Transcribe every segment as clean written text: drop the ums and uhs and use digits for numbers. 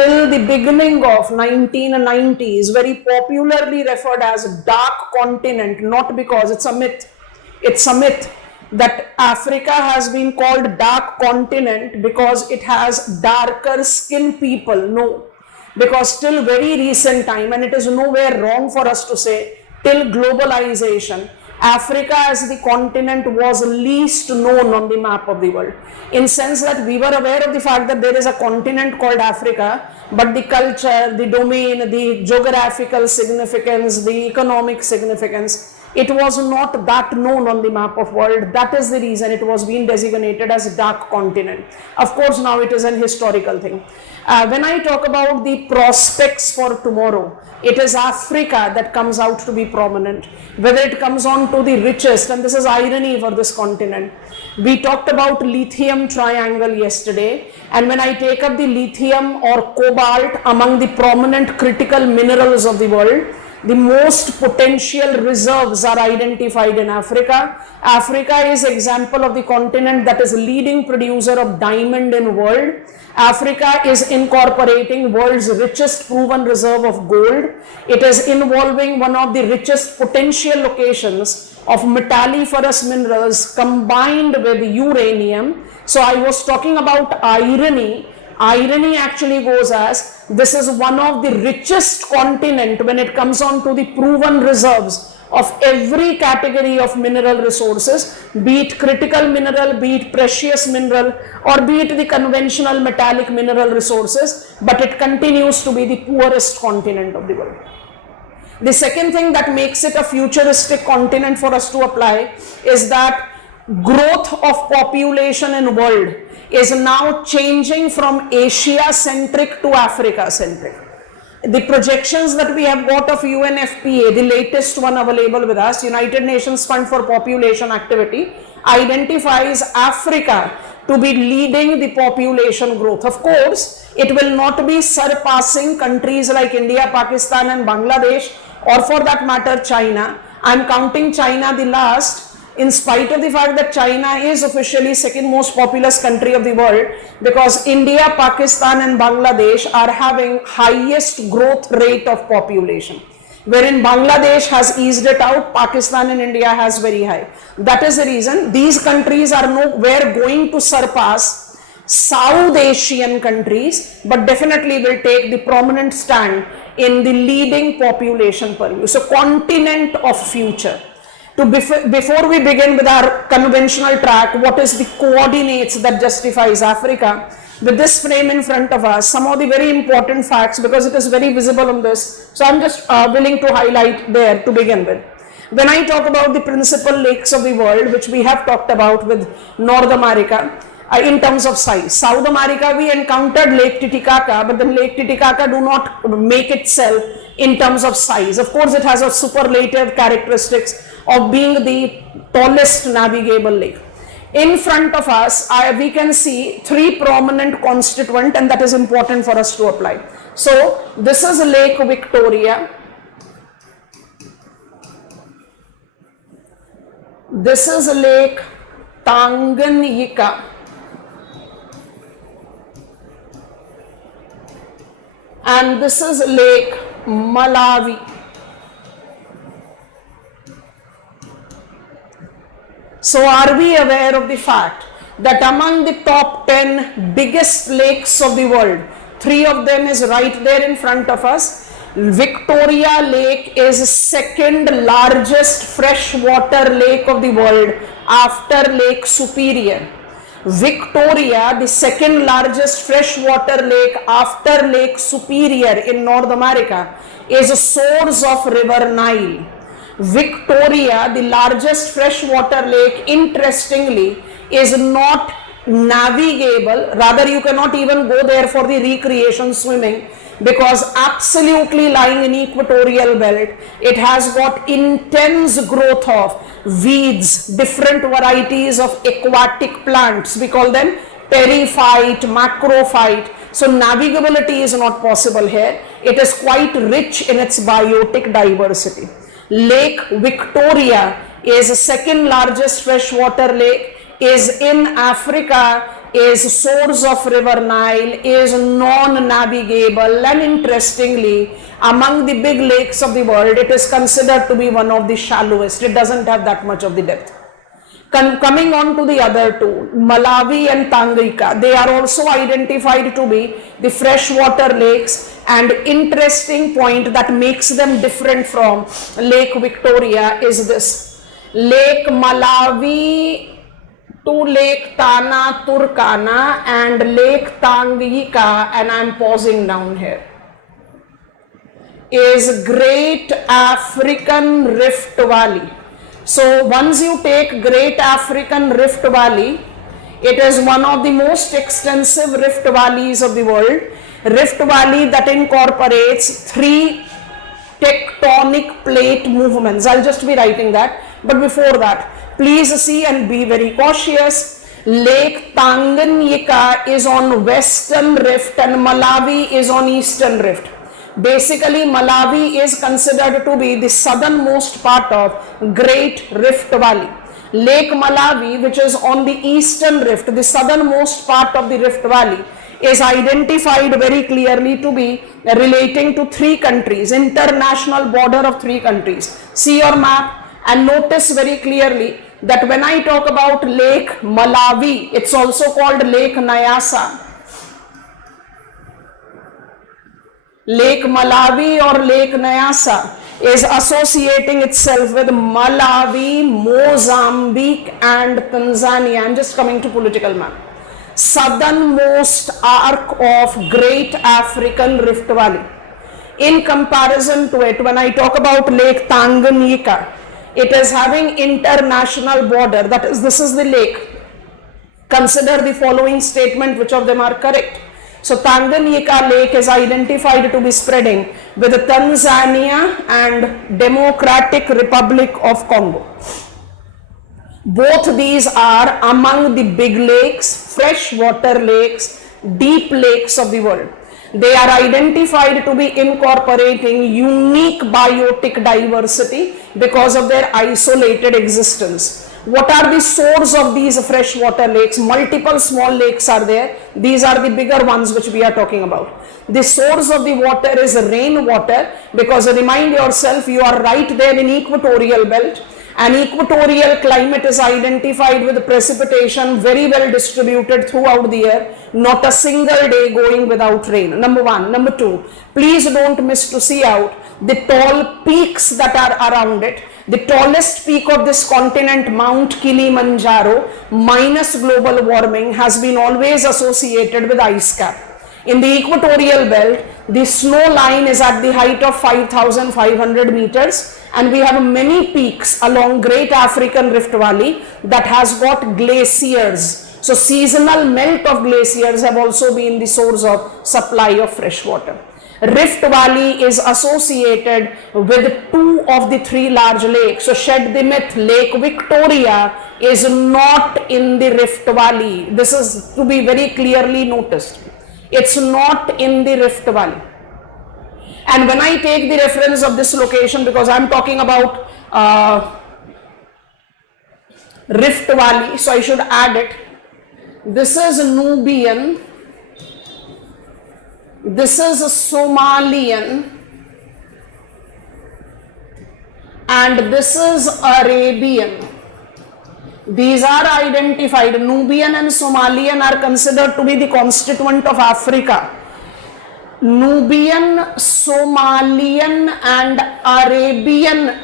till the beginning of 1990s, very popularly referred as dark continent, not because it's a myth. It's a myth that Africa has been called dark continent because it has darker skin people. No, because till very recent time, and it is nowhere wrong for us to say, till globalization, Africa as the continent was least known on the map of the world, in sense that we were aware of the fact that there is a continent called Africa, but the culture, the domain, the geographical significance, the economic significance, it was not that known on the map of world. That is the reason it was being designated as dark continent. Of course, now it is an historical thing. When I talk about the prospects for tomorrow, it is Africa that comes out to be prominent, whether it comes on to the richest, and this is irony for this continent. We talked about lithium triangle yesterday, and when I take up the lithium or cobalt among the prominent critical minerals of the world, the most potential reserves are identified in Africa. Africa is example of the continent that is leading producer of diamond in world. Africa is incorporating world's richest proven reserve of gold. It is involving one of the richest potential locations of metalliferous minerals combined with uranium. So I was talking about irony. Irony actually goes as, this is one of the richest continent when it comes on to the proven reserves of every category of mineral resources, be it critical mineral, be it precious mineral, or be it the conventional metallic mineral resources, but it continues to be the poorest continent of the world. The second thing that makes it a futuristic continent for us to apply is that growth of population in world is now changing from Asia centric to Africa centric. The projections that we have got of UNFPA, the latest one available with us, United Nations Fund for Population Activity, identifies Africa to be leading the population growth. Of course, it will not be surpassing countries like India, Pakistan and Bangladesh, or for that matter China. I am counting China the last, in spite of the fact that China is officially second most populous country of the world, because India, Pakistan and Bangladesh are having highest growth rate of population, wherein Bangladesh has eased it out, Pakistan and India has very high. That is the reason these countries are nowhere going to surpass South Asian countries, but definitely will take the prominent stand in the leading population per view. So continent of future. Before we begin with our conventional track, what is the coordinates that justifies Africa? With this frame in front of us, some of the very important facts, because it is very visible on this, so I'm just willing to highlight there to begin with. When I talk about the principal lakes of the world, which we have talked about with North America, in terms of size. South America, we encountered Lake Titicaca, but then Lake Titicaca do not make itself in terms of size. Of course, it has a superlative characteristics of being the tallest navigable lake. In front of us, we can see three prominent constituents, and that is important for us to apply. So, this is Lake Victoria. This is Lake Tanganyika. And this is Lake Malawi. So are we aware of the fact that among the top 10 biggest lakes of the world, 3 of them is right there in front of us. Victoria Lake is second largest freshwater lake of the world after Lake Superior. Victoria, the second largest freshwater lake after Lake Superior in North America, is a source of River Nile. Victoria, the largest freshwater lake, interestingly, is not navigable. Rather, you cannot even go there for the recreation swimming, because absolutely lying in equatorial belt, it has got intense growth of weeds, different varieties of aquatic plants. We call them periphyte, macrophyte. So navigability is not possible here. It is quite rich in its biotic diversity. Lake Victoria is the second largest freshwater lake, is in Africa, is source of river Nile, is non-navigable, and interestingly, among the big lakes of the world, it is considered to be one of the shallowest. It doesn't have that much of the depth. Coming on to the other two, Malawi and Tanganyika, they are also identified to be the freshwater lakes, and interesting point that makes them different from Lake Victoria is this. Lake Malawi to Lake Tana Turkana and Lake Tanganyika, and I am pausing down here, is Great African Rift Valley. So once you take Great African Rift Valley, it is one of the most extensive rift valleys of the world. Rift Valley that incorporates 3 tectonic plate movements. I'll just be writing that. But before that, please see and be very cautious. Lake Tanganyika is on Western Rift and Malawi is on Eastern Rift. Basically, Malawi is considered to be the southernmost part of Great Rift Valley. Lake Malawi, which is on the Eastern Rift, the southernmost part of the Rift Valley, is identified very clearly to be relating to 3 countries, international border of 3 countries. See your map and notice very clearly that when I talk about Lake Malawi, it's also called Lake Nyasa. Lake Malawi or Lake Nyasa is associating itself with Malawi, Mozambique and Tanzania. I'm just coming to political map. Southernmost arc of Great African Rift Valley. In comparison to it, when I talk about Lake Tanganyika, it is having international border. That is, this is the lake. Consider the following statement, which of them are correct. So Tanganyika Lake is identified to be spreading with Tanzania and Democratic Republic of Congo. Both these are among the big lakes, freshwater lakes, deep lakes of the world. They are identified to be incorporating unique biotic diversity because of their isolated existence. What are the source of these freshwater lakes? Multiple small lakes are there. These are the bigger ones which we are talking about. The source of the water is rainwater, because remind yourself, you are right there in equatorial belt. An equatorial climate is identified with precipitation very well distributed throughout the year, not a single day going without rain. Number one. Number two, please don't miss to see out the tall peaks that are around it. The tallest peak of this continent, Mount Kilimanjaro, minus global warming, has been always associated with ice cap. In the equatorial belt, the snow line is at the height of 5,500 meters, and we have many peaks along Great African Rift Valley that has got glaciers. So seasonal melt of glaciers have also been the source of supply of fresh water. Rift Valley is associated with 2 of the 3 large lakes. So shed the myth, Lake Victoria is not in the Rift Valley. This is to be very clearly noticed. It's not in the Rift Valley. And when I take the reference of this location, because I'm talking about Rift Valley, so I should add it. This is Nubian. This is Somalian, and this is Arabian. These are identified. Nubian and Somalian are considered to be the constituent of Africa. Nubian, Somalian and Arabian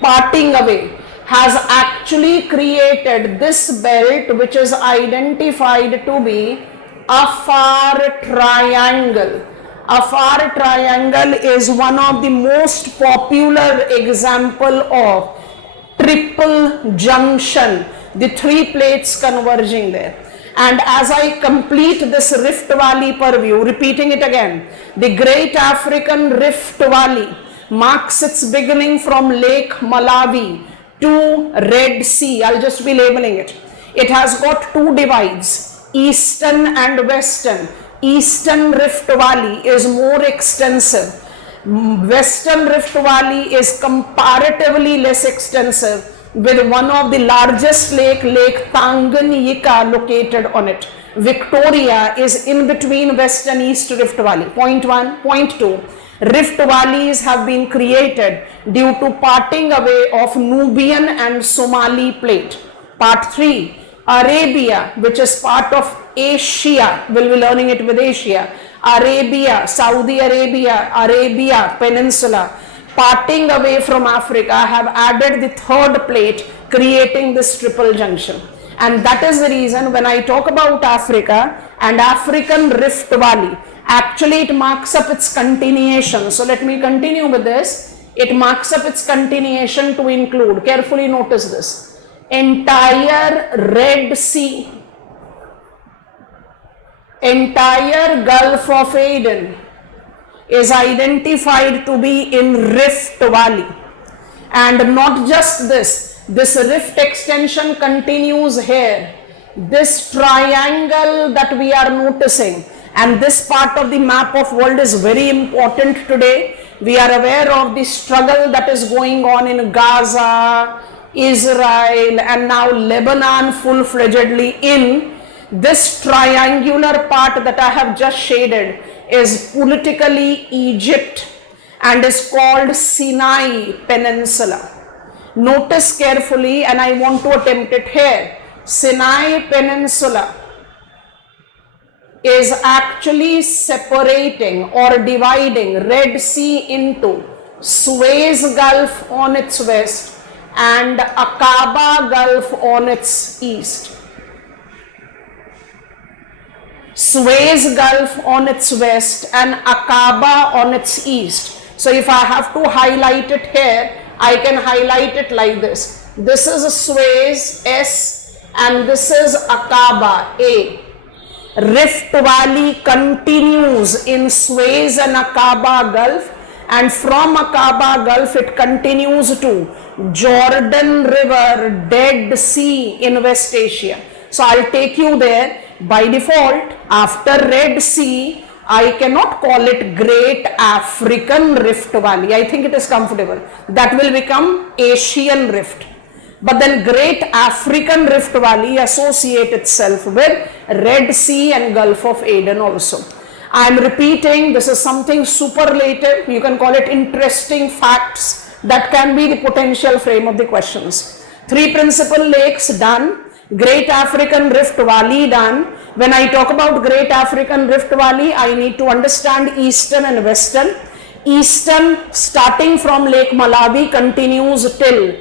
parting away has actually created this belt, which is identified to be Afar Triangle. Afar Triangle is one of the most popular example of triple junction, the 3 plates converging there. And as I complete this Rift Valley purview, repeating it again, the Great African Rift Valley marks its beginning from Lake Malawi to Red Sea. I'll just be labeling it. It has got 2 divides, Eastern and Western. Eastern Rift Valley is more extensive. Western Rift Valley is comparatively less extensive, with one of the largest lake, Lake Tanganyika, located on it. Victoria is in between West and East Rift Valley. Point 1. Point 2. Rift valleys have been created due to parting away of Nubian and Somali plate. Part 3. Arabia, which is part of Asia, we'll be learning it with Asia. Arabia, Saudi Arabia, Arabia Peninsula, parting away from Africa, have added the third plate, creating this triple junction. And that is the reason when I talk about Africa and African Rift Valley, actually it marks up its continuation. So let me continue with this. It marks up its continuation to include, carefully notice this, entire Red Sea, entire Gulf of Aden is identified to be in Rift Valley. And not just this rift extension continues here. This triangle that we are noticing, and this part of the map of world is very important today. We are aware of the struggle that is going on in Gaza, Israel, and now Lebanon full-fledgedly in. This triangular part that I have just shaded is politically Egypt and is called Sinai Peninsula. Notice carefully, and I want to attempt it here. Sinai Peninsula is actually separating or dividing Red Sea into Suez Gulf on its west and Aqaba Gulf on its east. Suez Gulf on its west and Aqaba on its east. So if I have to highlight it here, I can highlight it like this. This is Suez, S, and this is Aqaba, A. Rift Valley continues in Suez and Aqaba Gulf, and from Aqaba Gulf it continues to Jordan River, Dead Sea in West Asia. So I'll take you there. By default, after Red Sea, I cannot call it Great African Rift Valley. I think it is comfortable. That will become Asian Rift. But then Great African Rift Valley associate itself with Red Sea and Gulf of Aden also. I am repeating, this is something superlative. You can call it interesting facts that can be the potential frame of the questions. 3 principal lakes done. Great African Rift Valley done. When I talk about Great African Rift Valley, I need to understand Eastern and Western. Eastern, starting from Lake Malawi, continues till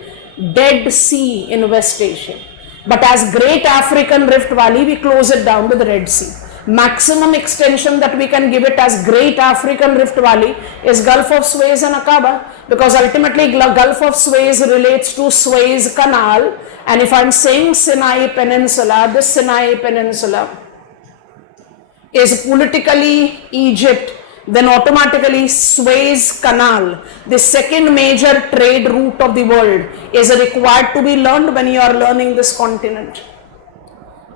Dead Sea in West Asia. But as Great African Rift Valley, we close it down with Red Sea. Maximum extension that we can give it as Great African Rift Valley is Gulf of Suez and Aqaba, because ultimately Gulf of Suez relates to Suez Canal. And if I'm saying Sinai Peninsula, this Sinai Peninsula is politically Egypt, then automatically Suez Canal, the second major trade route of the world, is required to be learned when you are learning this continent.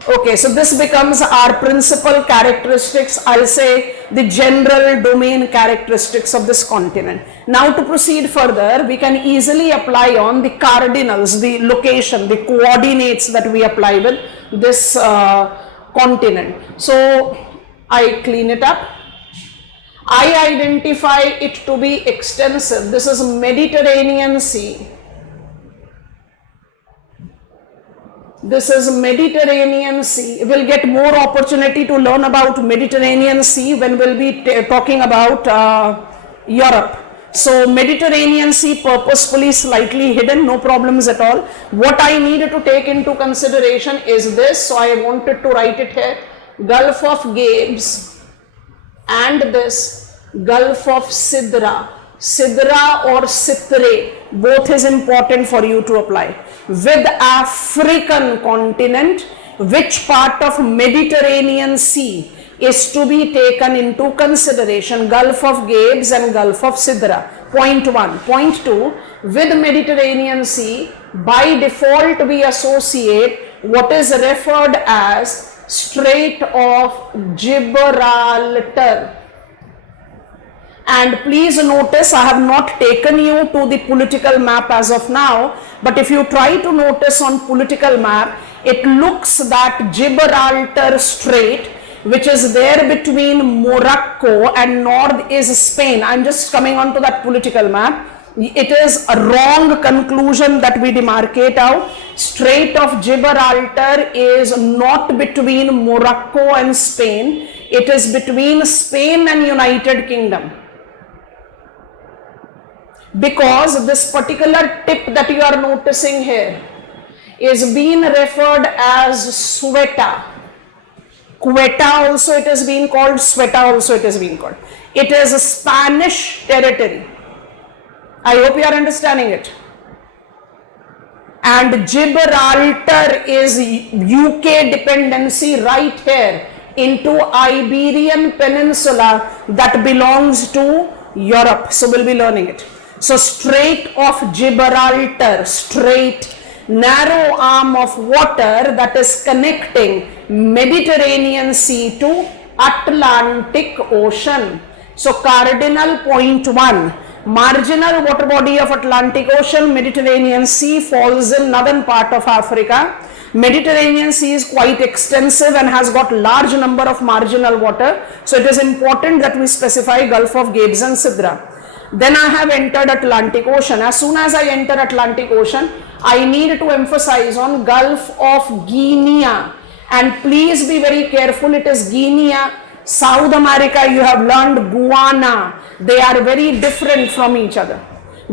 Okay, so this becomes our principal characteristics, I'll say the general domain characteristics of this continent. Now to proceed further, we can easily apply on the cardinals, the location, the coordinates that we apply with this continent. So I clean it up. I identify it to be extensive. This is Mediterranean Sea. This is Mediterranean Sea. We'll get more opportunity to learn about Mediterranean Sea when we'll be talking about Europe. So Mediterranean Sea purposefully slightly hidden, no problems at all. What I needed to take into consideration is this, so I wanted to write it here. Gulf of Gabes and this Gulf of Sidra. Sidra or Sitre, both is important for you to apply. With African continent, which part of Mediterranean Sea is to be taken into consideration? Gulf of Gabes and Gulf of Sidra. Point 1. Point 2, with Mediterranean Sea, by default we associate what is referred as Strait of Gibraltar. And please notice, I have not taken you to the political map as of now, but if you try to notice on political map, It looks that Gibraltar Strait, which is there between Morocco and north is Spain. I'm just coming on to that political map. It is a wrong conclusion that we demarcate out. Strait of Gibraltar is not between Morocco and Spain. It is between Spain and United Kingdom. Because this particular tip that you are noticing here is being referred as Ceuta. Ceuta also it is being called, Ceuta also it is being called. It is a Spanish territory. I hope you are understanding it. And Gibraltar is UK dependency right here into Iberian Peninsula that belongs to Europe. So we'll be learning it. So Strait of Gibraltar, strait, narrow arm of water that is connecting Mediterranean Sea to Atlantic Ocean. So cardinal point 1. Marginal water body of Atlantic Ocean, Mediterranean Sea falls in northern part of Africa. Mediterranean Sea is quite extensive and has got large number of marginal water. So it is important that we specify Gulf of Gabes and Sidra. Then I have entered Atlantic Ocean. As soon as I enter Atlantic Ocean, I need to emphasize on Gulf of Guinea. And please be very careful, it is Guinea. South America, you have learned Guyana. They are very different from each other.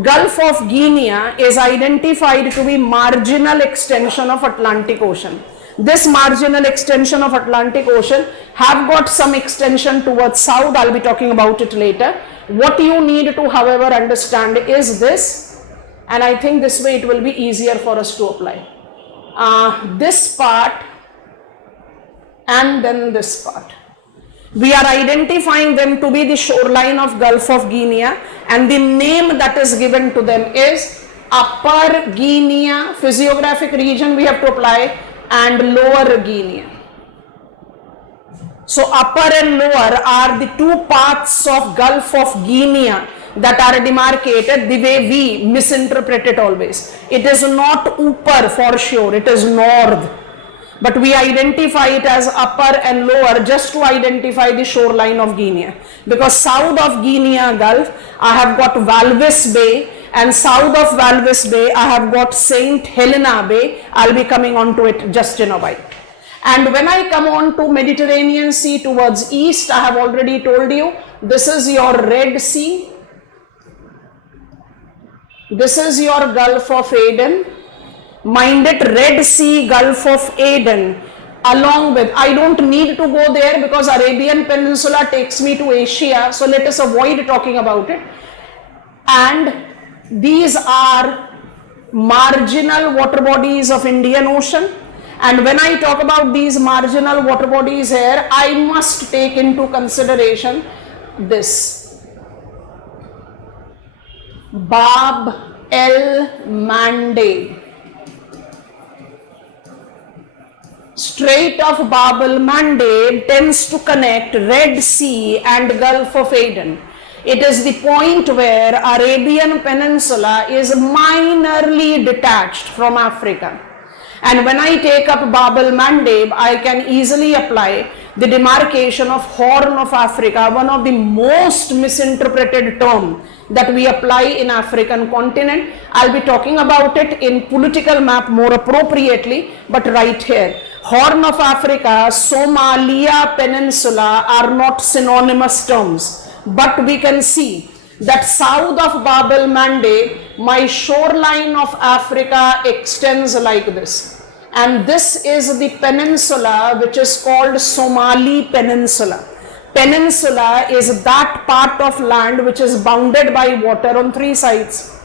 Gulf of Guinea is identified to be marginal extension of Atlantic Ocean. This marginal extension of Atlantic Ocean have got some extension towards south. I'll be talking about it later. What you need to, however, understand is this, and I think this way it will be easier for us to apply. This part and then this part. We are identifying them to be the shoreline of Gulf of Guinea, and the name that is given to them is Upper Guinea, physiographic region we have to apply, and Lower Guinea. So upper and lower are the two parts of Gulf of Guinea that are demarcated the way we misinterpret it always. It is not upper for sure, it is north. But we identify it as upper and lower just to identify the shoreline of Guinea. Because south of Guinea Gulf, I have got Walvis Bay, and south of Walvis Bay, I have got St. Helena Bay. I'll be coming on to it just in a while. And when I come on to Mediterranean Sea towards east, I have already told you, this is your Red Sea. This is your Gulf of Aden. Mind it, Red Sea, Gulf of Aden, along with, I don't need to go there because Arabian Peninsula takes me to Asia, so let us avoid talking about it. And these are marginal water bodies of Indian Ocean. And when I talk about these marginal water bodies here, I must take into consideration this. Bab el-Mandeb. Strait of Bab el-Mandeb tends to connect Red Sea and Gulf of Aden. It is the point where Arabian Peninsula is minorly detached from Africa. And when I take up Bab el-Mandeb, I can easily apply the demarcation of Horn of Africa, one of the most misinterpreted term that we apply in African continent. I'll be talking about it in political map more appropriately, but right here. Horn of Africa, Somalia Peninsula are not synonymous terms, but we can see that south of Bab el-Mandeb, my shoreline of Africa extends like this. And this is the peninsula which is called Somali Peninsula. Peninsula is that part of land which is bounded by water on three sides.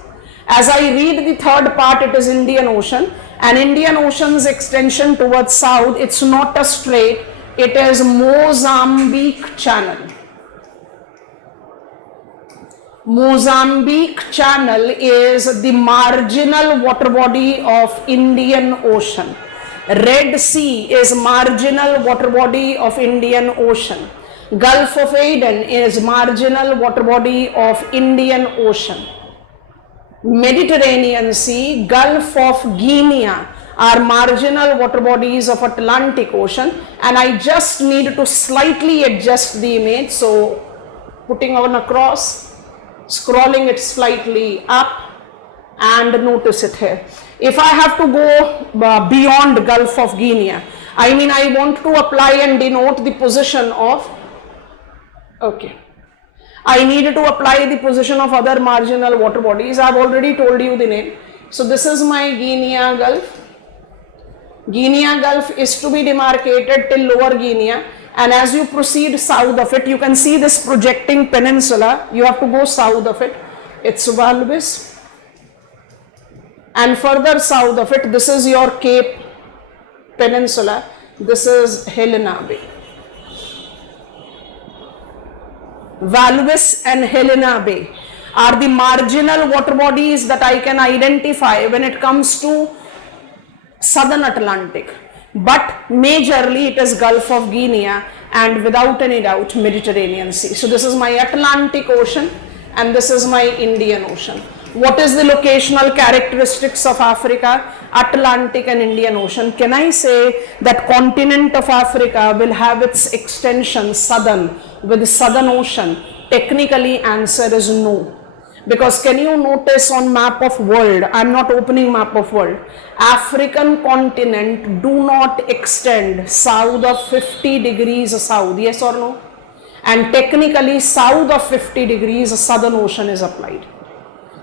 As I read the third part, it is Indian Ocean. And Indian Ocean's extension towards south, it's not a strait, it is Mozambique Channel. Mozambique Channel is the marginal water body of Indian Ocean. Red Sea is marginal water body of Indian Ocean. Gulf of Aden is marginal water body of Indian Ocean. Mediterranean Sea, Gulf of Guinea are marginal water bodies of Atlantic Ocean, and I just need to slightly adjust the image. So putting on across, scrolling it slightly up, and notice it here. If I have to go beyond Gulf of Guinea, I mean I want to apply and denote the position of, okay, I need to apply the position of other marginal water bodies. I have already told you the name. So this is my Guinea Gulf. Guinea Gulf is to be demarcated till Lower Guinea, and as you proceed south of it, you can see this projecting peninsula. You have to go south of it. It's Walvis, and further south of it, this is your Cape Peninsula. This is Helena Bay. Walvis and Helena Bay are the marginal water bodies that I can identify when it comes to Southern Atlantic, but majorly it is Gulf of Guinea and without any doubt Mediterranean Sea. So this is my Atlantic Ocean and this is my Indian Ocean. What is the locational characteristics of Africa? Atlantic and Indian Ocean. Can I say that continent of Africa will have its extension southern with the Southern Ocean? Technically answer is no. Because can you notice on map of world, I am not opening map of world, African continent do not extend south of 50 degrees south, yes or no? And technically south of 50 degrees Southern Ocean is applied.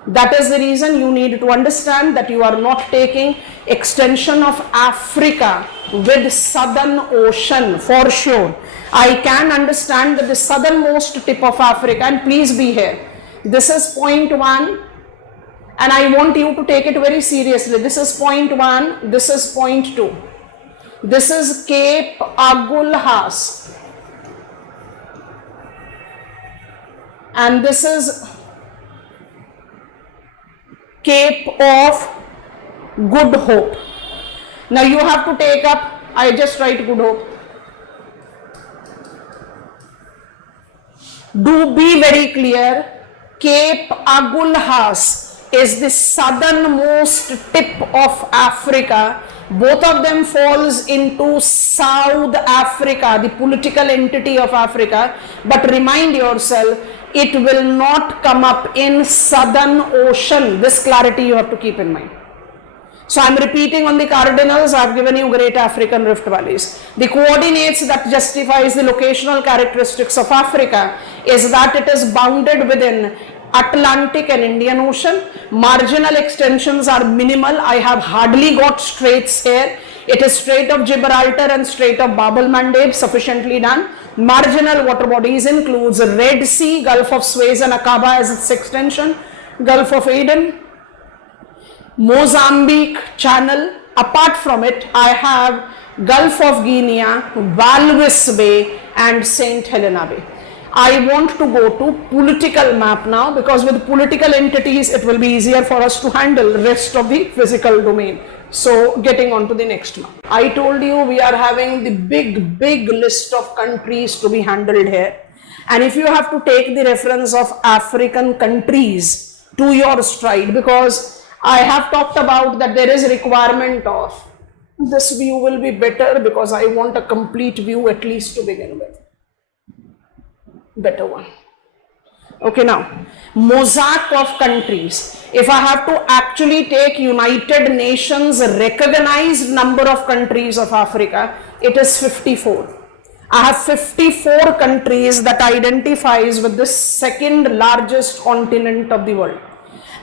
That is the reason you need to understand that you are not taking extension of Africa with Southern Ocean for sure. I can understand that the southernmost tip of Africa, and please be here, this is point 1 and I want you to take it very seriously. This is point 1, this is point 2. This is Cape Agulhas and this is Cape of Good Hope. Now you have to take up, I just write Good Hope. Do be very clear, Cape Agulhas is the southernmost tip of Africa. Both of them falls into South Africa, the political entity of Africa. But remind yourself, it will not come up in Southern Ocean. This clarity you have to keep in mind. So I am repeating on the cardinals. I have given you Great African Rift Valleys. The coordinates that justifies the locational characteristics of Africa is that it is bounded within Atlantic and Indian Ocean. Marginal extensions are minimal. I have hardly got straits here. It is Strait of Gibraltar and Strait of Bab el-Mandeb, sufficiently done. Marginal water bodies includes Red Sea, Gulf of Suez and Aqaba as its extension, Gulf of Aden, Mozambique Channel. Apart from it, I have Gulf of Guinea, Walvis Bay and St. Helena Bay. I want to go to political map now, because with political entities it will be easier for us to handle rest of the physical domain. So getting on to the next map. I told you we are having the big list of countries to be handled here. And if you have to take the reference of African countries to your stride, because I have talked about that there is a requirement of this view will be better, because I want a complete view at least to begin with. Better one. Okay, now mosaic of countries. If I have to actually take United Nations recognized number of countries of Africa, it is 54. I have 54 countries that identifies with the second largest continent of the world.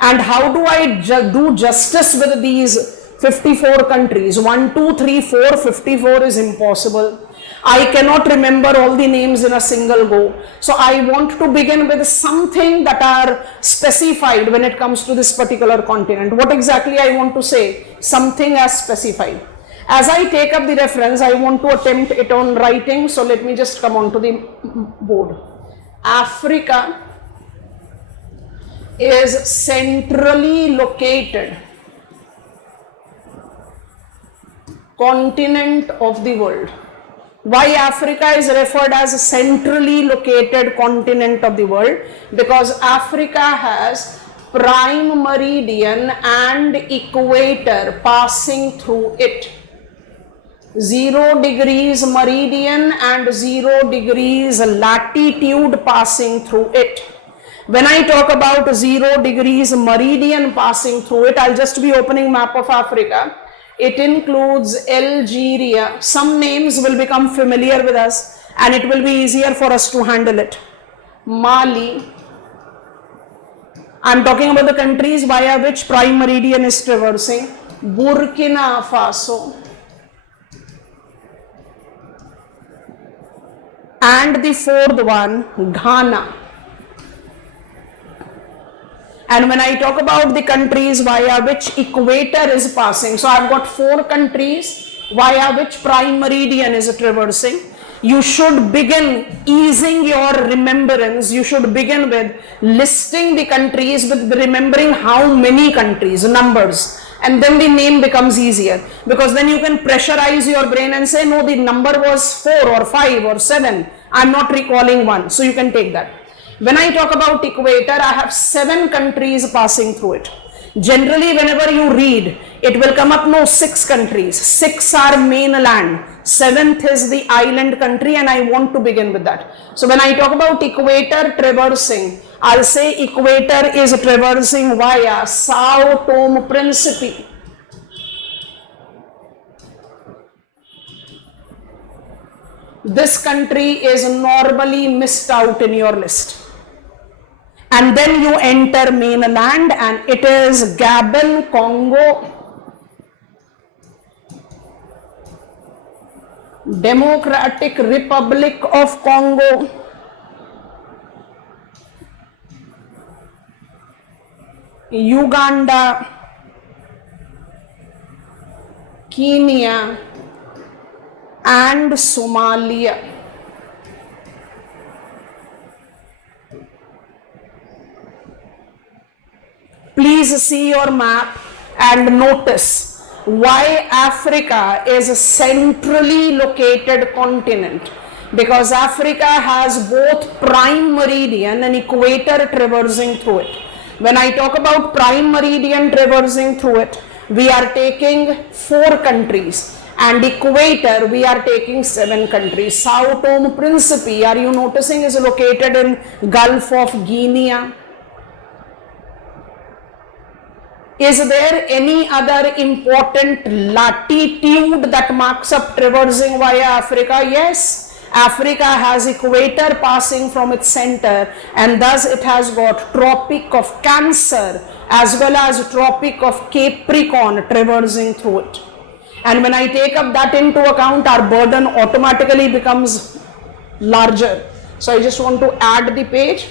And how do I do justice with these 54 countries? 1, 2, 3, 4, 54 is impossible. I cannot remember all the names in a single go. So I want to begin with something that are specified when it comes to this particular continent. What exactly I want to say? Something as specified. As I take up the reference, I want to attempt it on writing. So let me just come on to the board. Africa is centrally located continent of the world. Why Africa is referred as a centrally located continent of the world? Because Africa has prime meridian and equator passing through it. 0 degrees meridian and 0 degrees latitude passing through it. When I talk about 0 degrees meridian passing through it, I'll just be opening map of Africa. It includes Algeria. Some names will become familiar with us and it will be easier for us to handle it. Mali. I'm talking about the countries via which prime meridian is traversing. Burkina Faso. And the fourth one, Ghana. And when I talk about the countries via which equator is passing, so I've got 4 countries via which prime meridian is traversing. You should begin easing your remembrance. You should begin with listing the countries with remembering how many countries, numbers. And then the name becomes easier, because then you can pressurize your brain and say, no, the number was 4 or 5 or 7. I'm not recalling one. So you can take that. When I talk about equator, I have 7 countries passing through it. Generally, whenever you read, it will come up, no, 6 countries. 6 are mainland. 7th is the island country, and I want to begin with that. So when I talk about equator traversing, I'll say equator is traversing via Sao Tome Principe. This country is normally missed out in your list. And then you enter mainland, and it is Gabon, Congo, Democratic Republic of Congo, Uganda, Kenya, and Somalia. Please see your map and notice why Africa is a centrally located continent. Because Africa has both prime meridian and equator traversing through it. When I talk about prime meridian traversing through it, we are taking 4 countries, and equator we are taking 7 countries. Sao Tome Principe, are you noticing, is located in Gulf of Guinea. Is there any other important latitude that marks up traversing via Africa? Yes, Africa has equator passing from its center, and thus it has got Tropic of Cancer as well as Tropic of Capricorn traversing through it. And when I take up that into account, our burden automatically becomes larger. So I just want to add the page.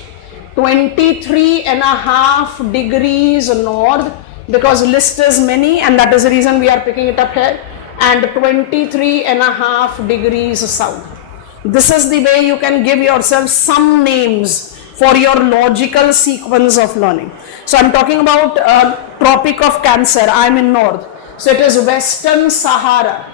23.5 degrees north, because list is many, and that is the reason we are picking it up here, and 23.5 degrees south. This is the way you can give yourself some names for your logical sequence of learning. So I'm talking about Tropic of Cancer. I'm in north. So it is Western Sahara.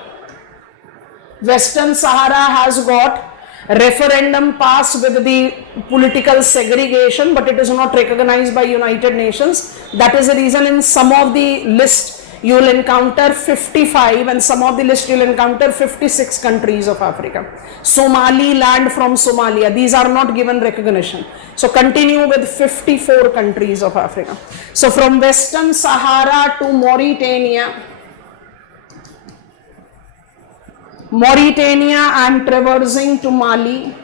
Western Sahara has got referendum passed with the political segregation, but it is not recognized by United Nations. That is the reason in some of the list you will encounter 55, and some of the list you will encounter 56 countries of Africa. Somaliland from Somalia, these are not given recognition. So continue with 54 countries of Africa. So from Western Sahara to Mauritania, I am traversing to Mali.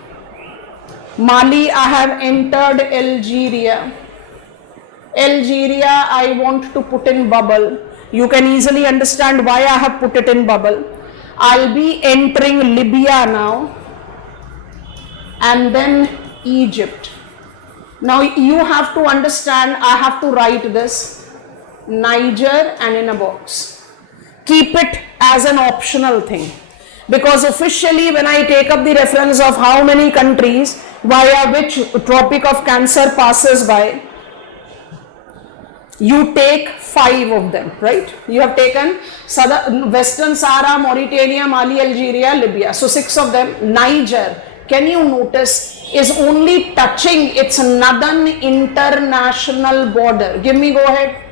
Mali, I have entered Algeria. Algeria, I want to put in bubble. You can easily understand why I have put it in bubble. I'll be entering Libya now, and then Egypt. Now you have to understand, I have to write this Niger and in a box. Keep it as an optional thing. Because officially when I take up the reference of how many countries via which Tropic of Cancer passes by, you take 5 of them, right? You have taken Western Sahara, Mauritania, Mali, Algeria, Libya. So 6 of them. Niger, can you notice, is only touching its northern international border. Give me, go ahead.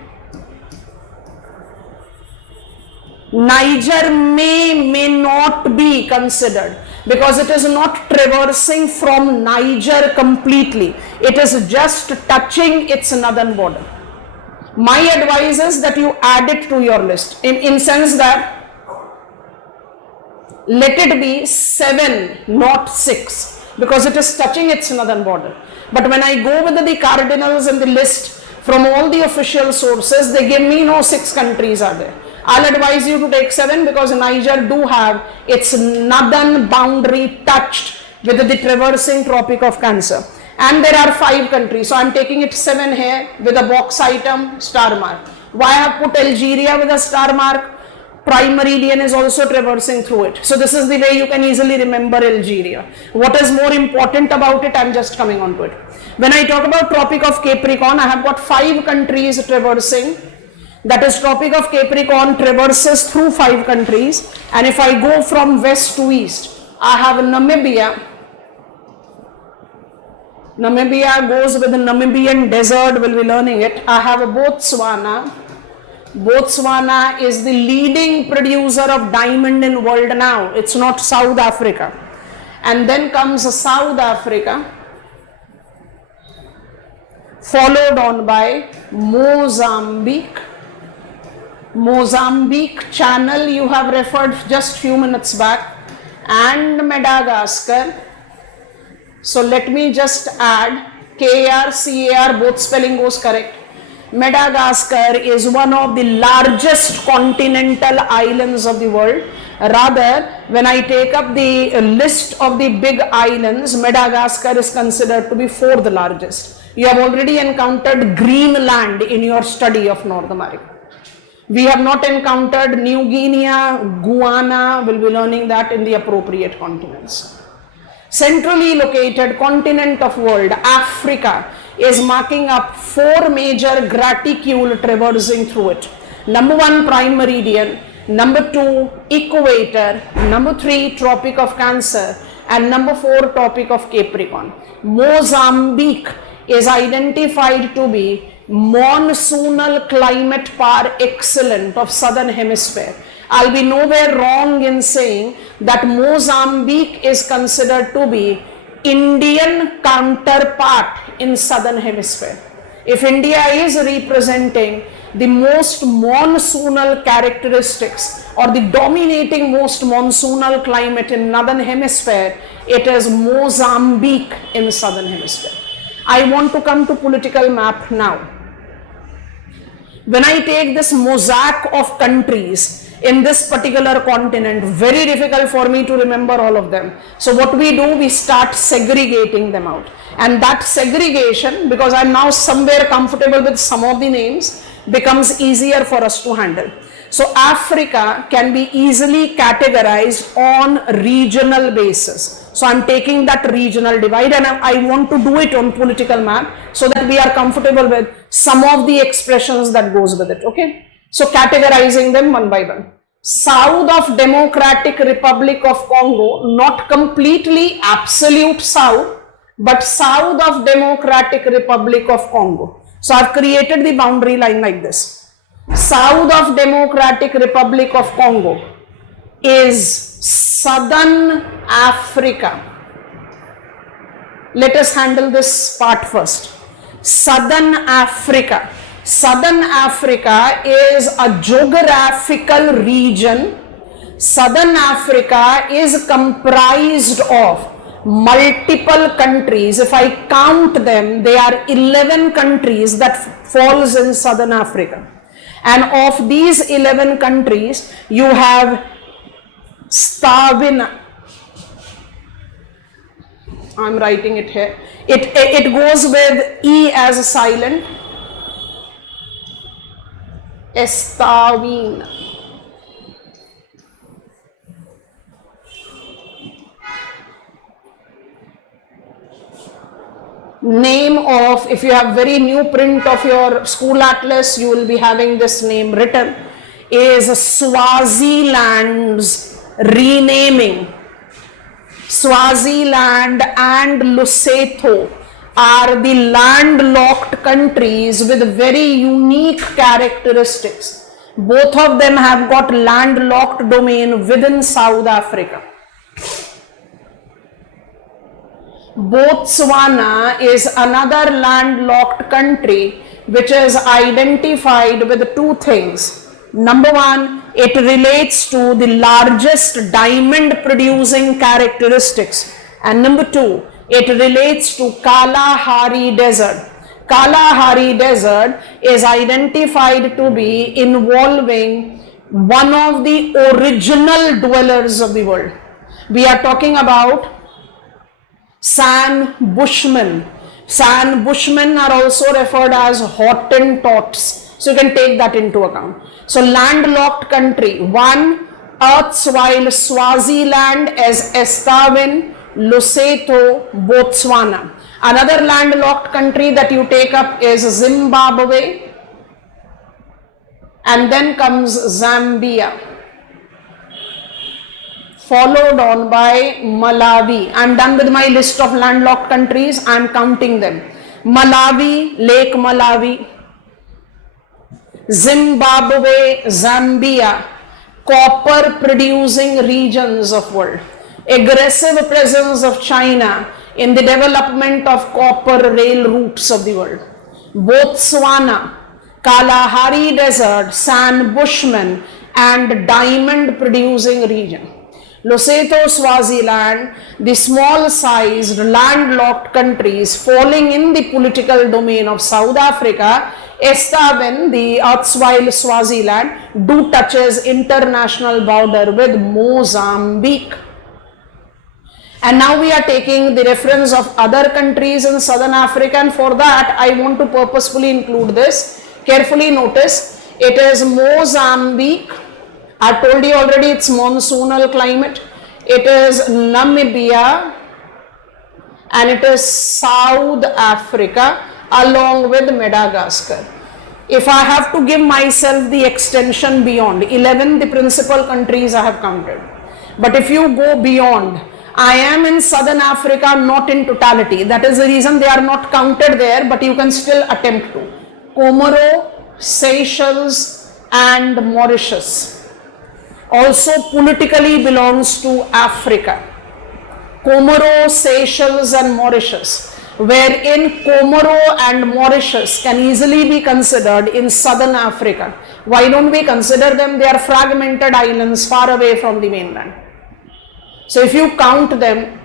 Niger may not be considered because it is not traversing from Niger completely. It is just touching its northern border. My advice is that you add it to your list in sense that let it be 7, not 6, because it is touching its northern border. But when I go with the cardinals in the list from all the official sources, they give me no 6 countries are there. I'll advise you to take 7 because Niger do have its northern boundary touched with the traversing Tropic of Cancer. And there are 5 countries. So I'm taking it 7 here with a box item, star mark. Why I have put Algeria with a star mark? Prime meridian is also traversing through it. So this is the way you can easily remember Algeria. What is more important about it? I'm just coming on to it. When I talk about Tropic of Capricorn, I have got 5 countries traversing. That is, Tropic of Capricorn traverses through 5 countries, and if I go from west to east, I have Namibia. Namibia goes with the Namibian desert, we'll be learning it. I have Botswana. Botswana is the leading producer of diamond in world now. It's not South Africa. And then comes South Africa, followed on by Mozambique. Mozambique channel you have referred just few minutes back, and Madagascar. So let me just add KAR, CAR, both spelling goes correct. Madagascar is one of the largest continental islands of the world. Rather, when I take up the list of the big islands, Madagascar is considered to be 4th largest. You have already encountered Greenland in your study of North America. We have not encountered New Guinea, Guyana. We'll be learning that in the appropriate continents. Centrally located continent of world, Africa, is marking up 4 major graticule traversing through it. Number 1, prime meridian. Number 2, equator. Number 3, Tropic of Cancer. And number 4, Tropic of Capricorn. Mozambique is identified to be monsoonal climate par excellence of southern hemisphere. I'll be nowhere wrong in saying that Mozambique is considered to be Indian counterpart in southern hemisphere. If India is representing the most monsoonal characteristics or the dominating most monsoonal climate in northern hemisphere, it is Mozambique in southern hemisphere. I want to come to political map now. When I take this mosaic of countries in this particular continent, very difficult for me to remember all of them. So what we do, we start segregating them out. And that segregation, because I'm now somewhere comfortable with some of the names, becomes easier for us to handle. So Africa can be easily categorized on regional basis. So I'm taking that regional divide and I want to do it on political map so that we are comfortable with some of the expressions that goes with it. Okay. So categorizing them one by one. South of Democratic Republic of Congo, not completely absolute south, but south of Democratic Republic of Congo. So I've created the boundary line like this. South of Democratic Republic of Congo is Southern Africa. Let us handle this part first. Southern Africa. Southern Africa is a geographical region. Southern Africa is comprised of multiple countries. If I count them, there are 11 countries that falls in Southern Africa. And of these 11 countries, you have Stavina. I'm writing it here. It goes with E as a silent. Estavina. Name of, if you have very new print of your school atlas, you will be having this name written, is Swaziland's renaming. Swaziland and Lesotho are the landlocked countries with very unique characteristics. Both of them have got landlocked domain within South Africa. Botswana is another landlocked country which is identified with two things. Number one, it relates to the largest diamond producing characteristics. And number two, it relates to Kalahari Desert. Kalahari Desert is identified to be involving one of the original dwellers of the world. We are talking about San Bushmen. San Bushmen are also referred as Hottentots. So you can take that into account. So landlocked country, one, erstwhile Swaziland as Estawan, Lesotho, Botswana. Another landlocked country that you take up is Zimbabwe, and then comes Zambia, followed on by Malawi. I am done with my list of landlocked countries. I am counting them. Malawi, Lake Malawi, Zimbabwe, Zambia, copper producing regions of world. Aggressive presence of China in the development of copper rail routes of the world. Botswana, Kalahari Desert, San Bushmen, and diamond producing region. Lesotho, Swaziland, the small sized landlocked countries falling in the political domain of South Africa. Estawan, the erstwhile Swaziland, do touches international border with Mozambique. And now we are taking the reference of other countries in Southern Africa, and for that I want to purposefully include this. Carefully notice, it is Mozambique. I told you already it's monsoonal climate. It is Namibia, and it is South Africa along with Madagascar. If I have to give myself the extension beyond 11, the principal countries I have counted. But if you go beyond, I am in Southern Africa, not in totality. That is the reason they are not counted there, but you can still attempt to. Comoro, Seychelles, and Mauritius also politically belongs to Africa. Comoro, Seychelles, and Mauritius, wherein Comoro and Mauritius can easily be considered in Southern Africa. Why don't we consider them? They are fragmented islands far away from the mainland. So if you count them,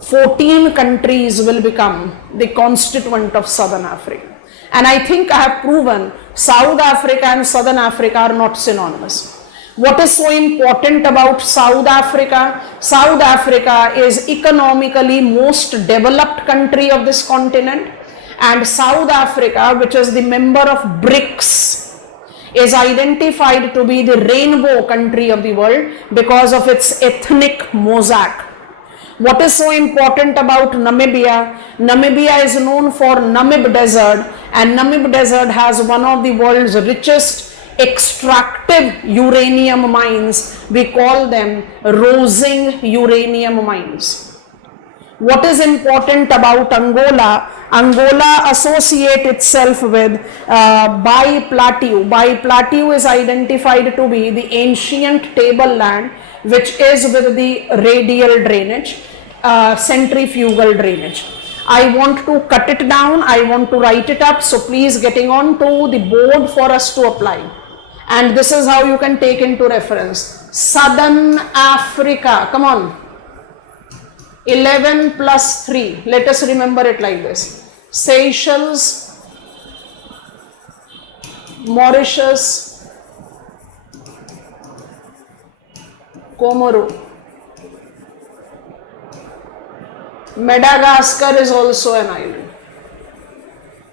14 countries will become the constituent of Southern Africa. And I think I have proven South Africa and Southern Africa are not synonymous. What is so important about South Africa? South Africa is economically most developed country of this continent, and South Africa, which is the member of BRICS, is identified to be the rainbow country of the world because of its ethnic mosaic. What is so important about Namibia? Namibia is known for Namib Desert, and Namib Desert has one of the world's richest extractive uranium mines. We call them Rosing uranium mines. What is important about Angola? Angola associates itself with Bayi-Plateau. Bayi-Plateau is identified to be the ancient tableland which is with the radial drainage, centrifugal drainage. I want to cut it down, I want to write it up, so please getting on to the board for us to apply. And this is how you can take into reference. Southern Africa, come on. 11 plus 3, let us remember it like this. Seychelles, Mauritius, Comoro. Madagascar is also an island.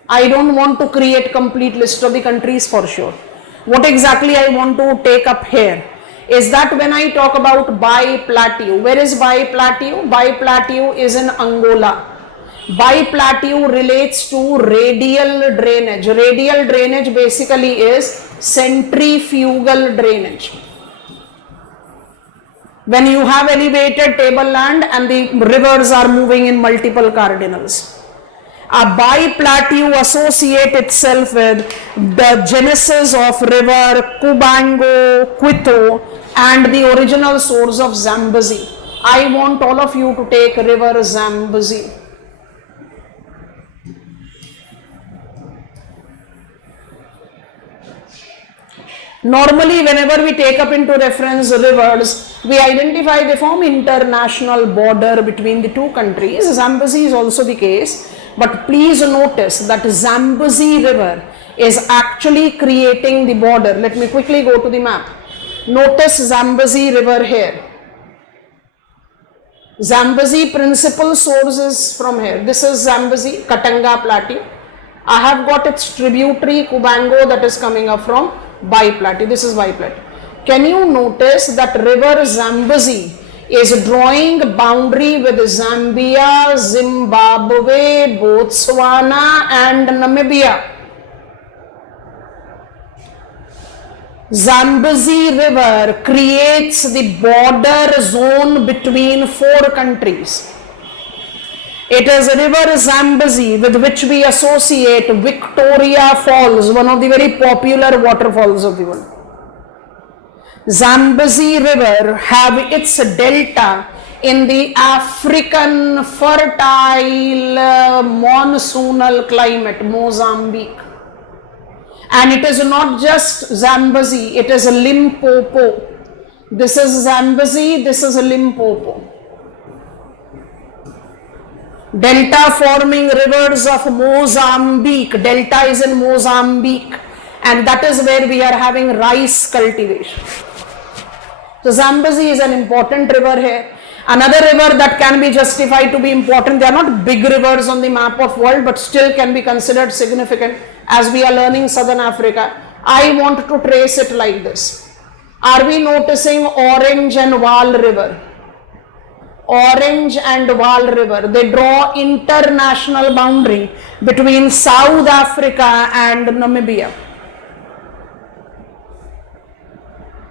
I don't want to create complete list of the countries for sure. What exactly I want to take up here is that when I talk about Bayi-Plateau, where is Bayi-Plateau? Bayi-Plateau is in Angola. Bayi-Plateau relates to radial drainage. Radial drainage basically is centrifugal drainage. when you have elevated tableland and the rivers are moving in multiple cardinals. A biplateau associate itself with the genesis of river Kubango, Quito, and the original source of Zambezi. I want all of you to take river Zambezi. Normally, whenever we take up into reference rivers, we identify they form international border between the two countries. Zambezi is also the case. But please notice that Zambezi River is actually creating the border. Let me quickly go to the map. Notice Zambezi River here. Zambezi principal source is from here. This is Zambezi, Katanga Plateau. I have got its tributary Kubango that is coming up from Biplateau. This is Biplateau. Can you notice that river Zambezi is drawing boundary with Zambia, Zimbabwe, Botswana and Namibia. Zambezi River creates the border zone between four countries. It is river Zambezi with which we associate Victoria Falls, one of the very popular waterfalls of the world. Zambezi River have its delta in the African fertile monsoonal climate, Mozambique. And it is not just Zambezi, it is Limpopo. This is Zambezi, this is Limpopo. Delta forming rivers of Mozambique. Delta is in Mozambique, and that is where we are having rice cultivation. So Zambezi is an important river here. Another river that can be justified to be important, they are not big rivers on the map of world, but still can be considered significant as we are learning Southern Africa. I want to trace it like this. Are we noticing Orange and Vaal River? Orange and Vaal River, they draw international boundary between South Africa and Namibia.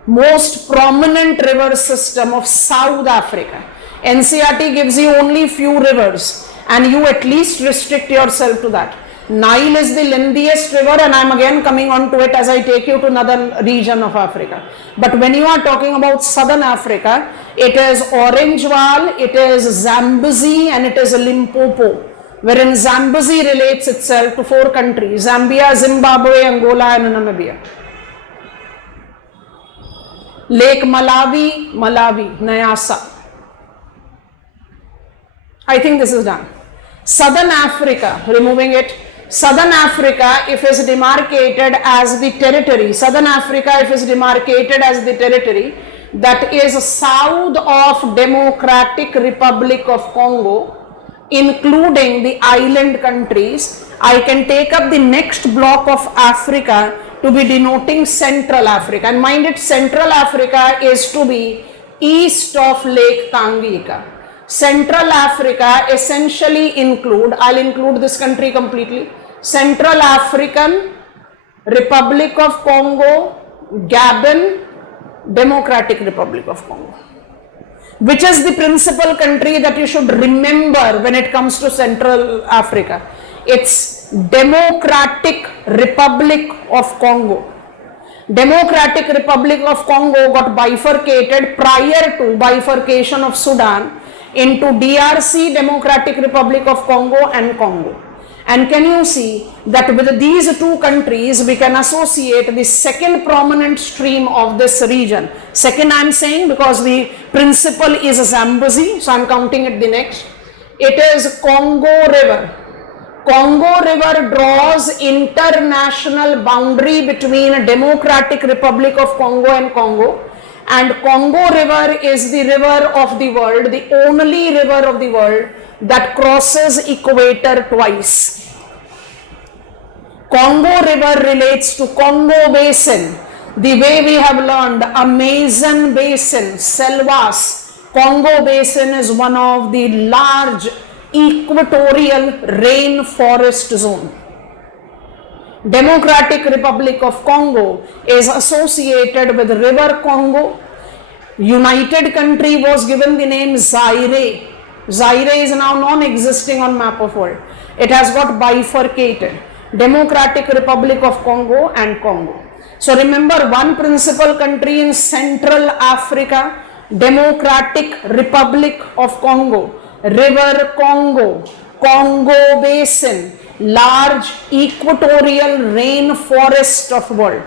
Most prominent river system of South Africa. NCERT gives you only few rivers and you at least restrict yourself to that. Nile is the lengthiest river, and I am again coming on to it as I take you to another region of Africa. But when you are talking about Southern Africa, it is Orange Vaal, it is Zambezi and it is Limpopo, wherein Zambezi relates itself to four countries: Zambia, Zimbabwe, Angola and Namibia. Lake Malawi, Nyasa. I think this is done. Southern Africa, removing it. Southern Africa, if is demarcated as the territory, Southern Africa, if is demarcated as the territory, that is south of Democratic Republic of Congo, including the island countries. I can take up the next block of Africa to be denoting Central Africa, and mind it, Central Africa is to be east of Lake Tanganyika. Central Africa essentially I'll include this country completely: Central African Republic of Congo, Gabon, Democratic Republic of Congo. Which is the principal country that you should remember when it comes to Central Africa? It's Democratic Republic of Congo. Democratic Republic of Congo got bifurcated prior to bifurcation of Sudan into DRC, Democratic Republic of Congo and Congo. And can you see that with these two countries we can associate the second prominent stream of this region. Second I am saying because the principal is Zambezi, so I am counting it the next. It is Congo River. Congo River draws international boundary between Democratic Republic of Congo and Congo. And Congo River is the river of the world, the only river of the world that crosses equator twice. Congo River relates to Congo Basin, the way we have learned Amazon Basin, Selvas. Congo Basin is one of the large equatorial rainforest zone. Democratic Republic of Congo is associated with River Congo. United country was given the name Zaire. Zaire is now non-existing on map of world. It has got bifurcated. Democratic Republic of Congo and Congo. So remember one principal country in Central Africa, Democratic Republic of Congo, River Congo, Congo Basin, large equatorial rainforest of world.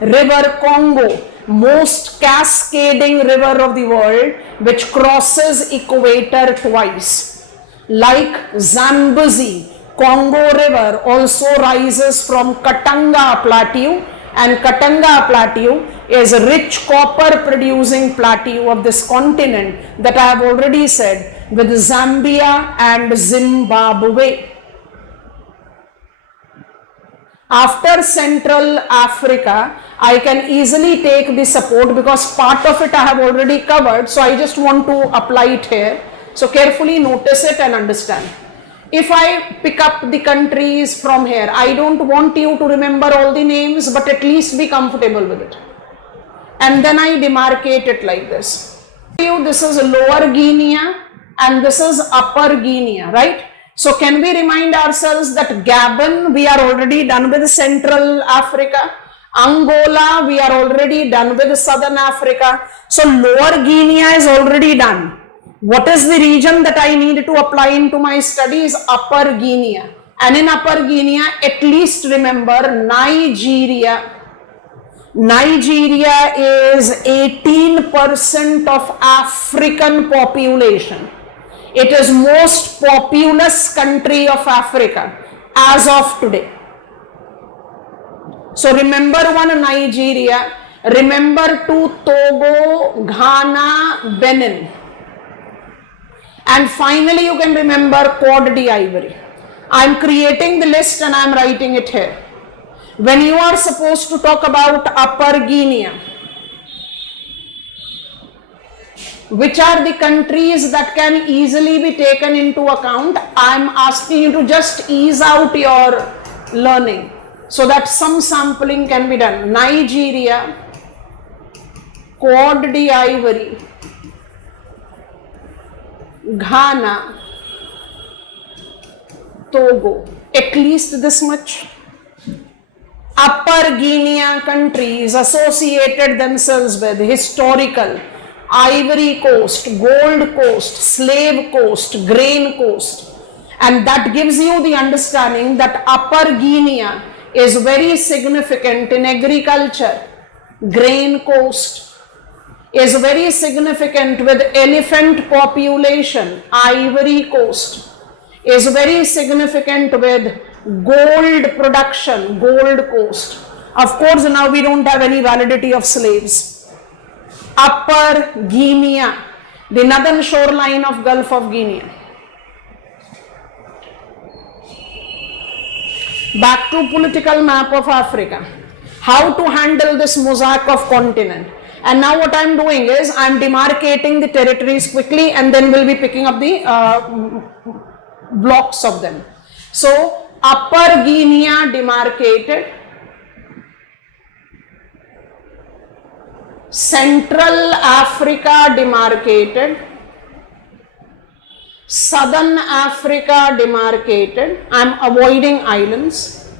River Congo, most cascading river of the world, which crosses equator twice. Like Zambezi, Congo River also rises from Katanga Plateau, and Katanga Plateau is a rich copper producing plateau of this continent that I have already said, with Zambia and Zimbabwe. After Central Africa, I can easily take the support because part of it I have already covered, so I just want to apply it here. So carefully notice it and understand. If I pick up the countries from here, I don't want you to remember all the names, but at least be comfortable with it. And then I demarcate it like this. This is Lower Guinea and this is Upper Guinea, right? So can we remind ourselves that Gabon, we are already done with Central Africa. Angola, we are already done with Southern Africa. So Lower Guinea is already done. What is the region that I need to apply into my studies? Upper Guinea. And in Upper Guinea, at least remember Nigeria. Nigeria is 18% of African population. It is most populous country of Africa as of today. So remember one Nigeria, remember two Togo, Ghana, Benin. And finally you can remember Côte d'Ivoire. I am creating the list and I am writing it here. When you are supposed to talk about Upper Guinea, which are the countries that can easily be taken into account, I am asking you to just ease out your learning so that some sampling can be done. Nigeria, Côte d'Ivoire, Ghana, Togo, at least this much. Upper Guinea countries associated themselves with historical Ivory Coast, Gold Coast, Slave Coast, Grain Coast, and that gives you the understanding that Upper Guinea is very significant in agriculture. Grain Coast is very significant with elephant population. Ivory Coast is very significant with gold production. Gold Coast. Of course, now we don't have any validity of slaves. Upper Guinea, the northern shoreline of Gulf of Guinea. Back to political map of Africa. How to handle this mosaic of continent. And now what I am doing is I am demarcating the territories quickly and then we'll be picking up the blocks of them. So Upper Guinea demarcated, Central Africa demarcated, Southern Africa demarcated. I am avoiding islands.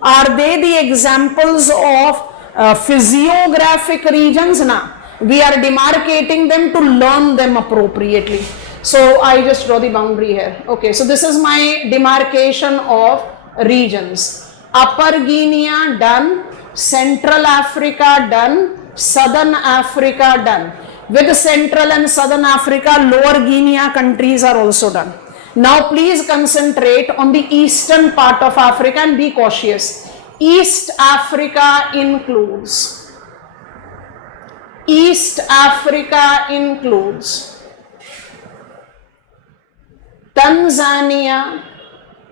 Are they the examples of physiographic regions? Now we are demarcating them to learn them appropriately. So I just draw the boundary here. Okay, so this is my demarcation of regions. Upper Guinea done, Central Africa done, Southern Africa done. With Central and Southern Africa, Lower Guinea countries are also done. Now please concentrate on the eastern part of Africa and be cautious. East Africa includes Tanzania,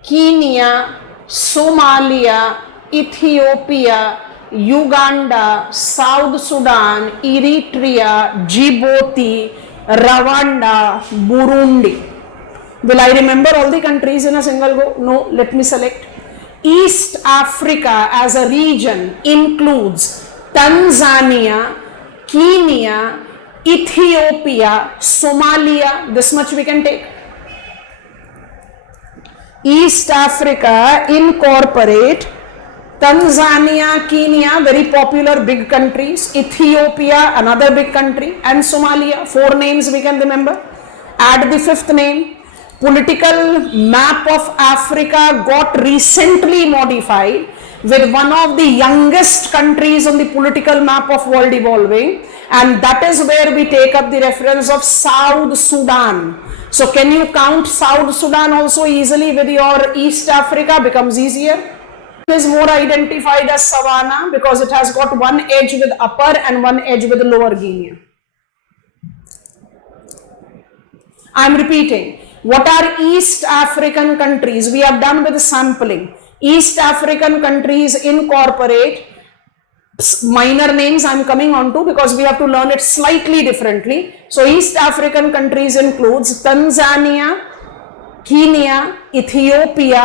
Kenya, Somalia, Ethiopia, Uganda, South Sudan, Eritrea, Djibouti, Rwanda, Burundi. Will I remember all the countries in a single go? No, let me select. East Africa as a region includes Tanzania, Kenya, Ethiopia, Somalia. This much we can take. East Africa incorporate Tanzania, Kenya, very popular big countries, Ethiopia, another big country, and Somalia. 4 names we can remember. Add the 5th name. Political map of Africa got recently modified with one of the youngest countries on the political map of world evolving, and that is where we take up the reference of South Sudan. So can you count South Sudan also easily with your East Africa? Becomes easier. It is more identified as Savannah because it has got one edge with Upper and one edge with Lower Guinea. I am repeating. What are East African countries? We have done with sampling. East African countries incorporate minor names I am coming on to because we have to learn it slightly differently. So East African countries includes Tanzania, Kenya, Ethiopia,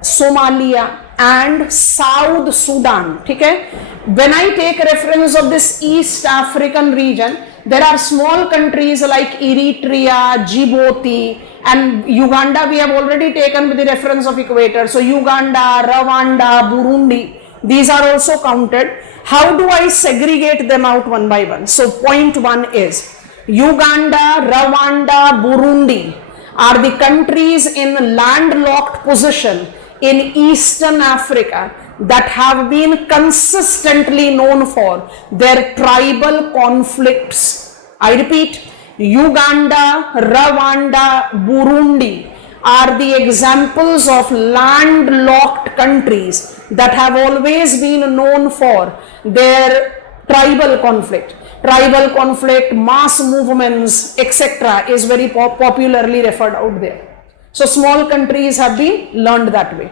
Somalia and South Sudan. Okay? When I take reference of this East African region, there are small countries like Eritrea, Djibouti and Uganda. We have already taken with the reference of equator. So Uganda, Rwanda, Burundi, these are also counted. How do I segregate them out one by one? So point 1 is Uganda, Rwanda, Burundi are the countries in landlocked position in Eastern Africa that have been consistently known for their tribal conflicts. I repeat, Uganda, Rwanda, Burundi are the examples of landlocked countries that have always been known for their tribal conflict. Tribal conflict, mass movements, etc. is very popularly referred out there. So small countries have been learned that way.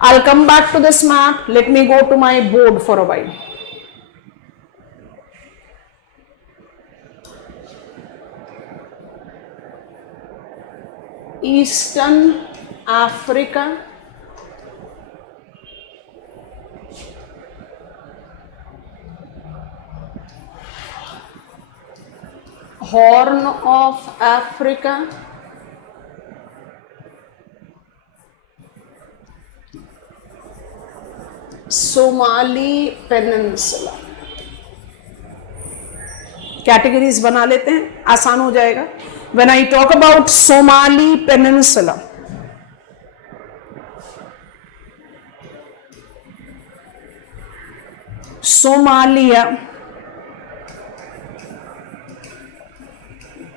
I'll come back to this map. Let me go to my board for a while. Eastern Africa, Horn of Africa, Somali Peninsula. Categories बना लेते हैं, आसान हो जाएगा. When I talk about Somali Peninsula, Somalia,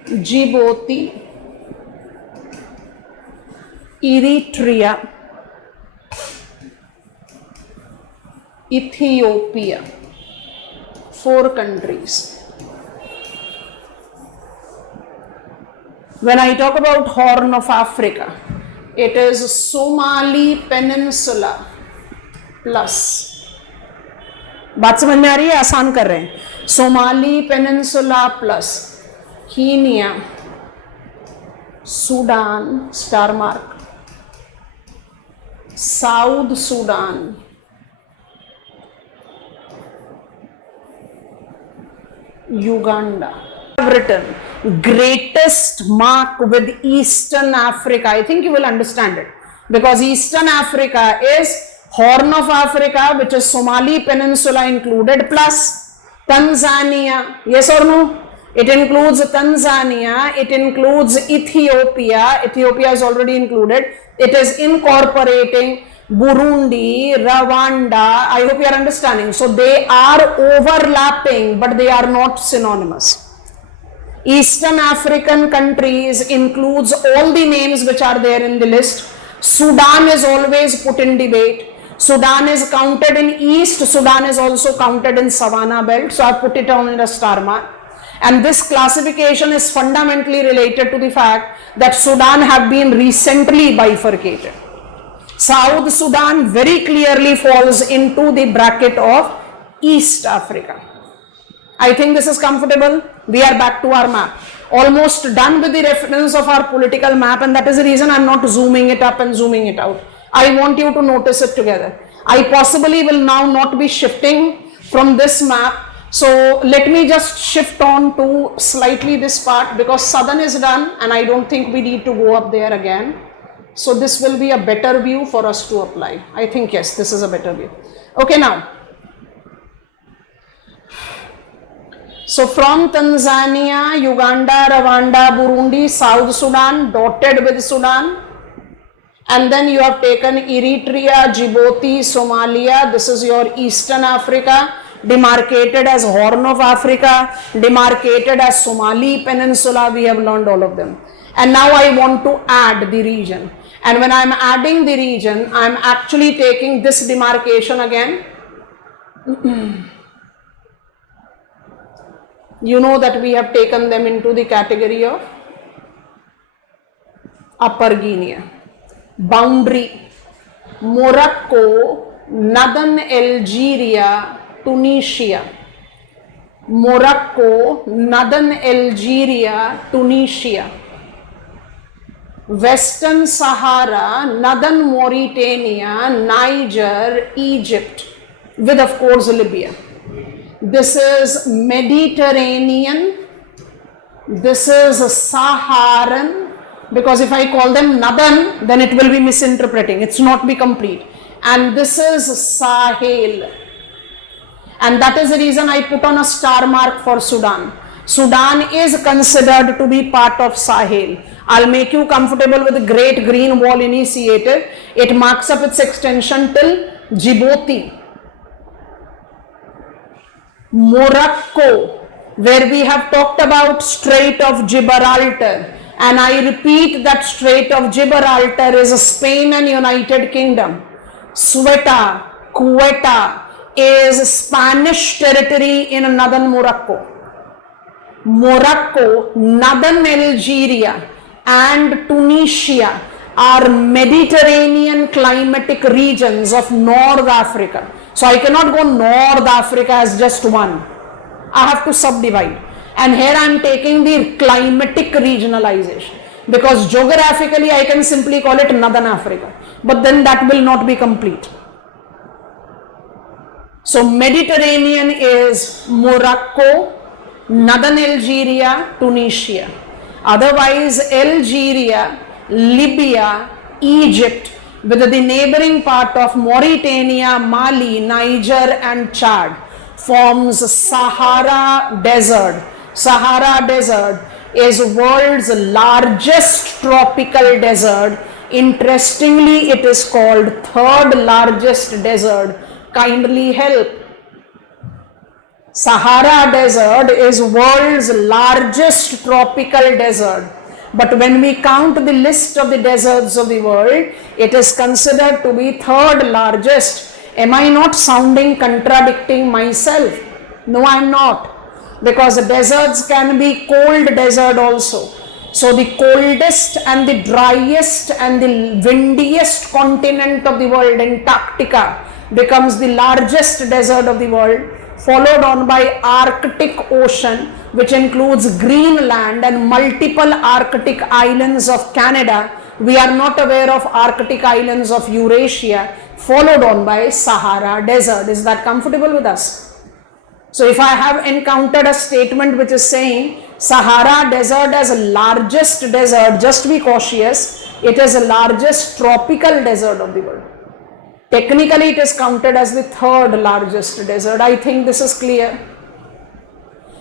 Djibouti, Eritrea, Ethiopia, 4 countries. When I talk about Horn of Africa, it is Somali Peninsula plus. बात समझ में आ रही है? आसान कर रहे हैं. Somali Peninsula plus Kenya, Sudan, star mark, South Sudan, Uganda. I have written greatest mark with Eastern Africa. I think you will understand it because Eastern Africa is Horn of Africa, which is Somali Peninsula included, plus Tanzania. Yes or no? It includes Tanzania, it includes Ethiopia. Ethiopia is already included. It is incorporating Burundi, Rwanda. I hope you are understanding. So they are overlapping, but they are not synonymous. Eastern African countries includes all the names which are there in the list. Sudan is always put in debate. Sudan is counted in East. Sudan is also counted in Savannah belt. So I put it on the star mark. And this classification is fundamentally related to the fact that Sudan have been recently bifurcated. South Sudan very clearly falls into the bracket of East Africa. I think this is comfortable. We are back to our map. Almost done with the reference of our political map, and that is the reason I am not zooming it up and zooming it out. I want you to notice it together. I possibly will now not be shifting from this map So let me just shift on to slightly this part, because southern is done and I don't think we need to go up there again. So this will be a better view for us to apply. I think yes, this is a better view. Okay, now. So from Tanzania, Uganda, Rwanda, Burundi, South Sudan, dotted with Sudan. And then you have taken Eritrea, Djibouti, Somalia. This is your Eastern Africa, demarcated as Horn of Africa, demarcated as Somali Peninsula. We have learned all of them. And now I want to add the region. And when I am adding the region, I am actually taking this demarcation again. You know that we have taken them into the category of Upper Guinea. Boundary: Morocco, Northern Algeria, Tunisia. Morocco, Northern Algeria, Tunisia. Western Sahara, Northern Mauritania, Niger, Egypt, with of course Libya. This is Mediterranean, this is Saharan, because if I call them Northern, then it will be misinterpreting, it's not be complete. And this is Sahel. And that is the reason I put on a star mark for Sudan. Sudan is considered to be part of Sahel. I'll make you comfortable with the Great Green Wall Initiative. It marks up its extension till Djibouti. Morocco, where we have talked about Strait of Gibraltar, and I repeat that Strait of Gibraltar is Spain and United Kingdom. Ceuta, Quetta is Spanish territory in northern Morocco. Morocco, northern Algeria and Tunisia are Mediterranean climatic regions of North Africa. So I cannot go North Africa as just one. I have to subdivide. And here I am taking the climatic regionalization, because geographically I can simply call it Northern Africa. But then that will not be complete. So Mediterranean is Morocco, Northern Algeria, Tunisia. Otherwise Algeria, Libya, Egypt, with the neighboring part of Mauritania, Mali, Niger and Chad, forms Sahara Desert. Sahara Desert is world's largest tropical desert. Interestingly, it is called third largest desert. Kindly help. Sahara Desert is world's largest tropical desert. But when we count the list of the deserts of the world, it is considered to be third largest. Am I not sounding contradicting myself? No, I am not. Because the deserts can be cold desert also. So the coldest and the driest and the windiest continent of the world, Antarctica, becomes the largest desert of the world, followed on by Arctic Ocean, which includes Greenland and multiple Arctic islands of Canada. We are not aware of Arctic islands of Eurasia, followed on by Sahara Desert. Is that comfortable with us? So if I have encountered a statement which is saying Sahara Desert as largest desert, just be cautious. It is the largest tropical desert of the world. Technically, it is counted as the third largest desert. I think this is clear.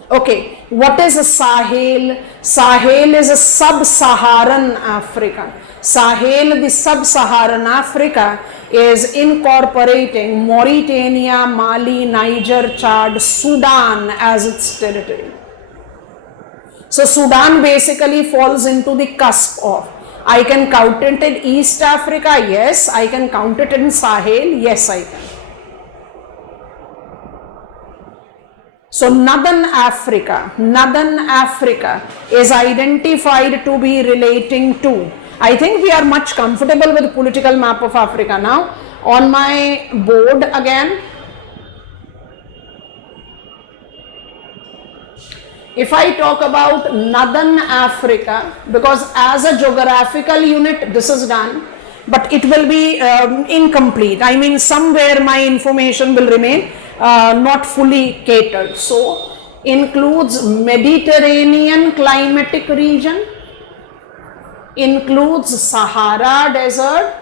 Okay, what is a Sahel? Sahel is a sub-Saharan Africa. Sahel, the sub-Saharan Africa, is incorporating Mauritania, Mali, Niger, Chad, Sudan as its territory. So Sudan basically falls into the cusp of, I can count it in East Africa, yes. I can count it in Sahel, yes I can. So Northern Africa is identified to be relating to, I think we are much comfortable with the political map of Africa now. On my board again, if I talk about Northern Africa, because as a geographical unit this is done, but it will be incomplete. I mean somewhere my information will remain. not fully catered. So includes Mediterranean climatic region, includes Sahara Desert,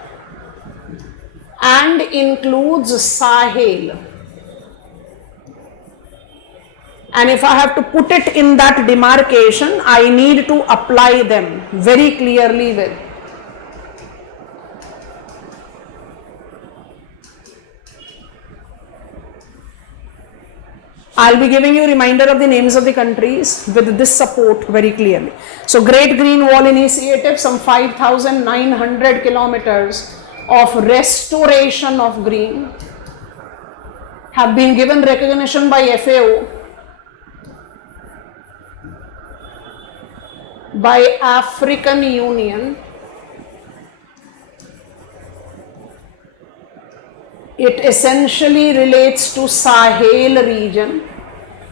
and includes Sahel. And if I have to put it in that demarcation, I need to apply them very clearly with. I'll be giving you a reminder of the names of the countries with this support very clearly. So Great Green Wall Initiative, some 5,900 kilometers of restoration of green have been given recognition by FAO, by African Union. It essentially relates to Sahel region,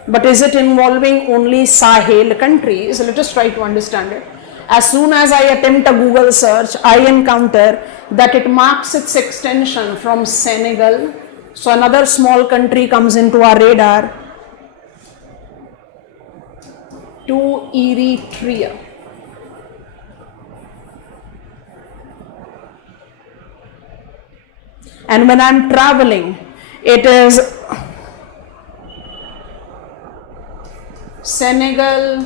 but is it involving only Sahel countries? Let us try to understand it. As soon as I attempt a Google search, I encounter that it marks its extension from Senegal. So another small country comes into our radar, to Eritrea. And when I'm traveling, it is Senegal,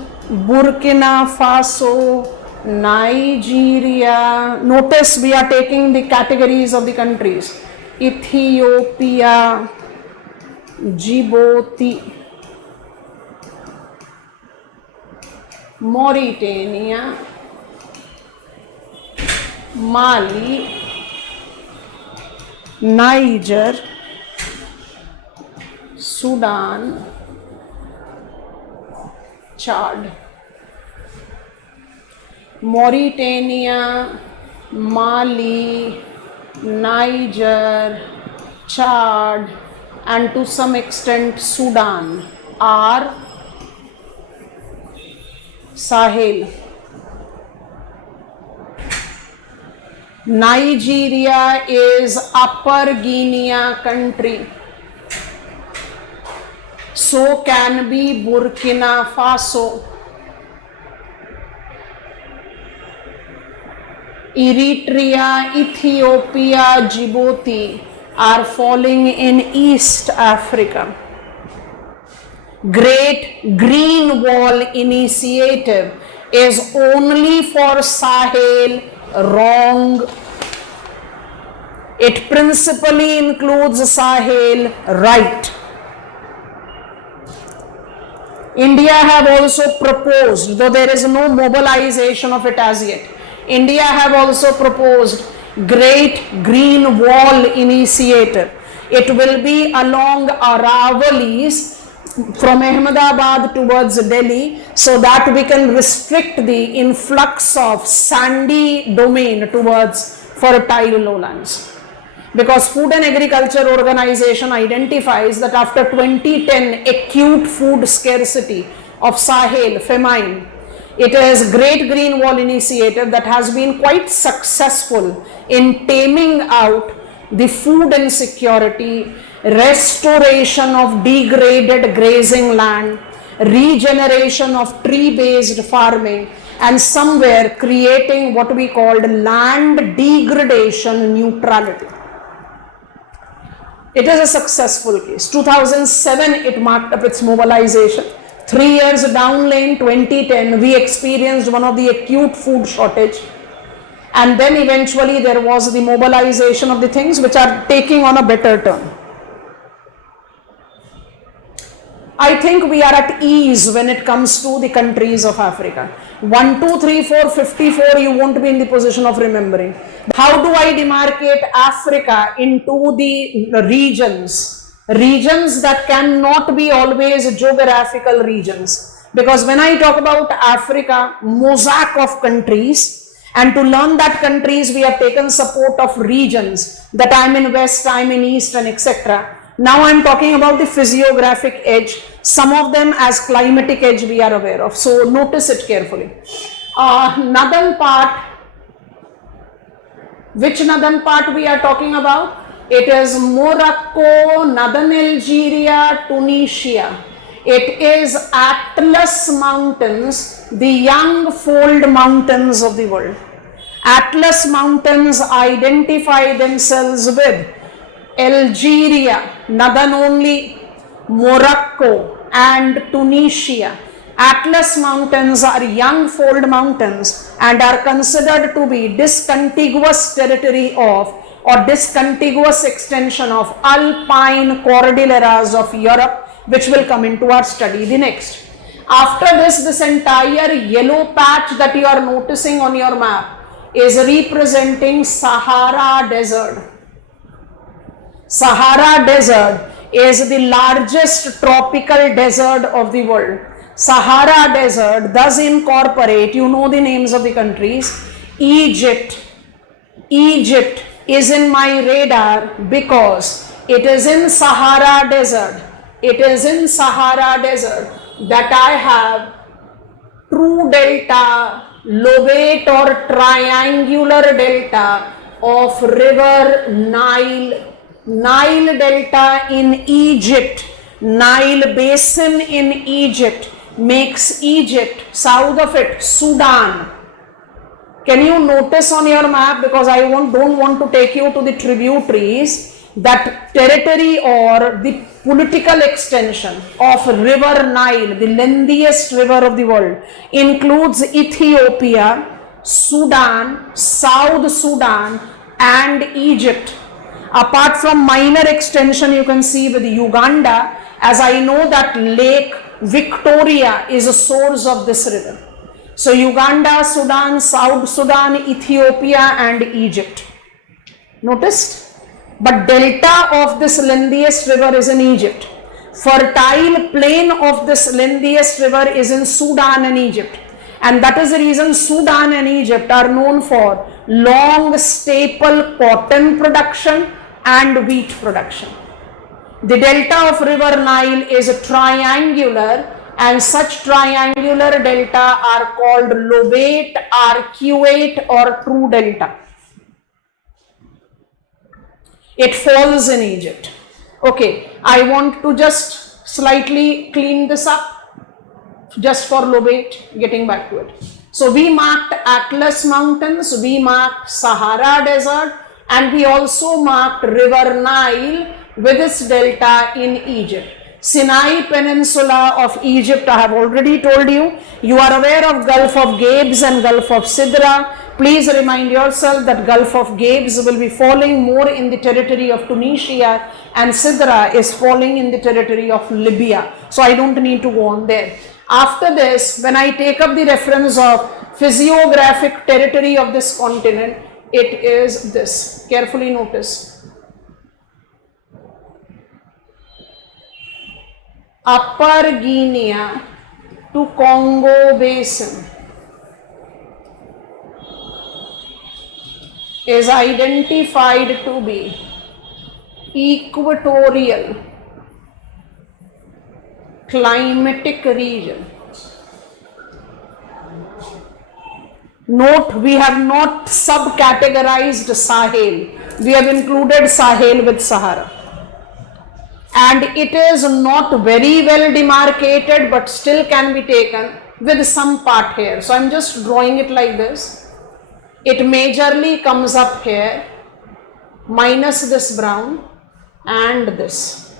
Burkina Faso, Nigeria. Notice we are taking the categories of the countries. Ethiopia, Djibouti, Mauritania, Mali, Niger, Sudan, Chad. Mauritania, Mali, Niger, Chad, and to some extent Sudan are Sahel. Nigeria is Upper Guinea country. So can be Burkina Faso. Eritrea, Ethiopia, Djibouti are falling in East Africa. Great Green Wall Initiative is only for Sahel. Wrong. It principally includes Sahel. Right. India have also proposed, though there is no mobilization of it as yet, India have also proposed Great Green Wall Initiative. It will be along Aravallis from Ahmedabad towards Delhi, so that we can restrict the influx of sandy domain towards fertile lowlands. Because Food and Agriculture Organization identifies that after 2010 acute food scarcity of Sahel, famine, it is Great Green Wall Initiative that has been quite successful in taming out the food insecurity, restoration of degraded grazing land, regeneration of tree-based farming, and somewhere creating what we called land degradation neutrality. It is a successful case. 2007 it marked up its mobilization. 3 years down lane, 2010, we experienced one of the acute food shortage. And then eventually there was the mobilization of the things which are taking on a better turn. I think we are at ease when it comes to the countries of Africa. 1, 2, 3, 4, 54, you won't be in the position of remembering. How do I demarcate Africa into the regions? Regions that cannot be always geographical regions. Because when I talk about Africa, mosaic of countries, and to learn that countries, we have taken support of regions, that I am in West, I am in East, and etc. Now I am talking about the physiographic edge. Some of them as climatic edge we are aware of. So notice it carefully. Northern part, which northern part we are talking about? It is Morocco, Northern Algeria, Tunisia. It is Atlas Mountains, the young fold mountains of the world. Atlas Mountains identify themselves with Algeria, northern only, Morocco and Tunisia. Atlas Mountains are young fold mountains and are considered to be discontiguous territory of or discontiguous extension of alpine cordilleras of Europe, which will come into our study the next. After this entire yellow patch that you are noticing on your map is representing Sahara Desert. Sahara Desert is the largest tropical desert of the world. Sahara Desert does incorporate, you know the names of the countries. Egypt is in my radar because it is in Sahara Desert. It is in Sahara Desert that I have true delta, lobate or triangular delta of river Nile. Nile delta in Egypt, Nile basin in Egypt makes Egypt, south of it, Sudan. Can you notice on your map, because I don't want to take you to the tributaries, that territory or the political extension of river Nile, the lengthiest river of the world, includes Ethiopia, Sudan, South Sudan and Egypt. Apart from minor extension you can see with Uganda, as I know that Lake Victoria is a source of this river. So Uganda, Sudan, South Sudan, Ethiopia and Egypt. Noticed? But delta of this lengthiest river is in Egypt. Fertile plain of this lengthiest river is in Sudan and Egypt. And that is the reason Sudan and Egypt are known for long staple cotton production and wheat production. The delta of river Nile is triangular, and such triangular delta are called lobate, arcuate or true delta. It falls in Egypt. Okay, I want to just slightly clean this up just for lobate, getting back to it. So we marked Atlas Mountains, we marked Sahara Desert, and we also marked river Nile with its delta in Egypt. Sinai Peninsula of Egypt, I have already told you. You are aware of Gulf of Gabes and Gulf of Sidra. Please remind yourself that Gulf of Gabes will be falling more in the territory of Tunisia and Sidra is falling in the territory of Libya. So I don't need to go on there. After this, when I take up the reference of physiographic territory of this continent, it is this. Carefully notice. Upper Guinea to Congo Basin is identified to be equatorial climatic region. Note, we have not subcategorized Sahel. We have included Sahel with Sahara. And it is not very well demarcated, but still can be taken with some part here. So I am just drawing it like this. It majorly comes up here, minus this brown and this.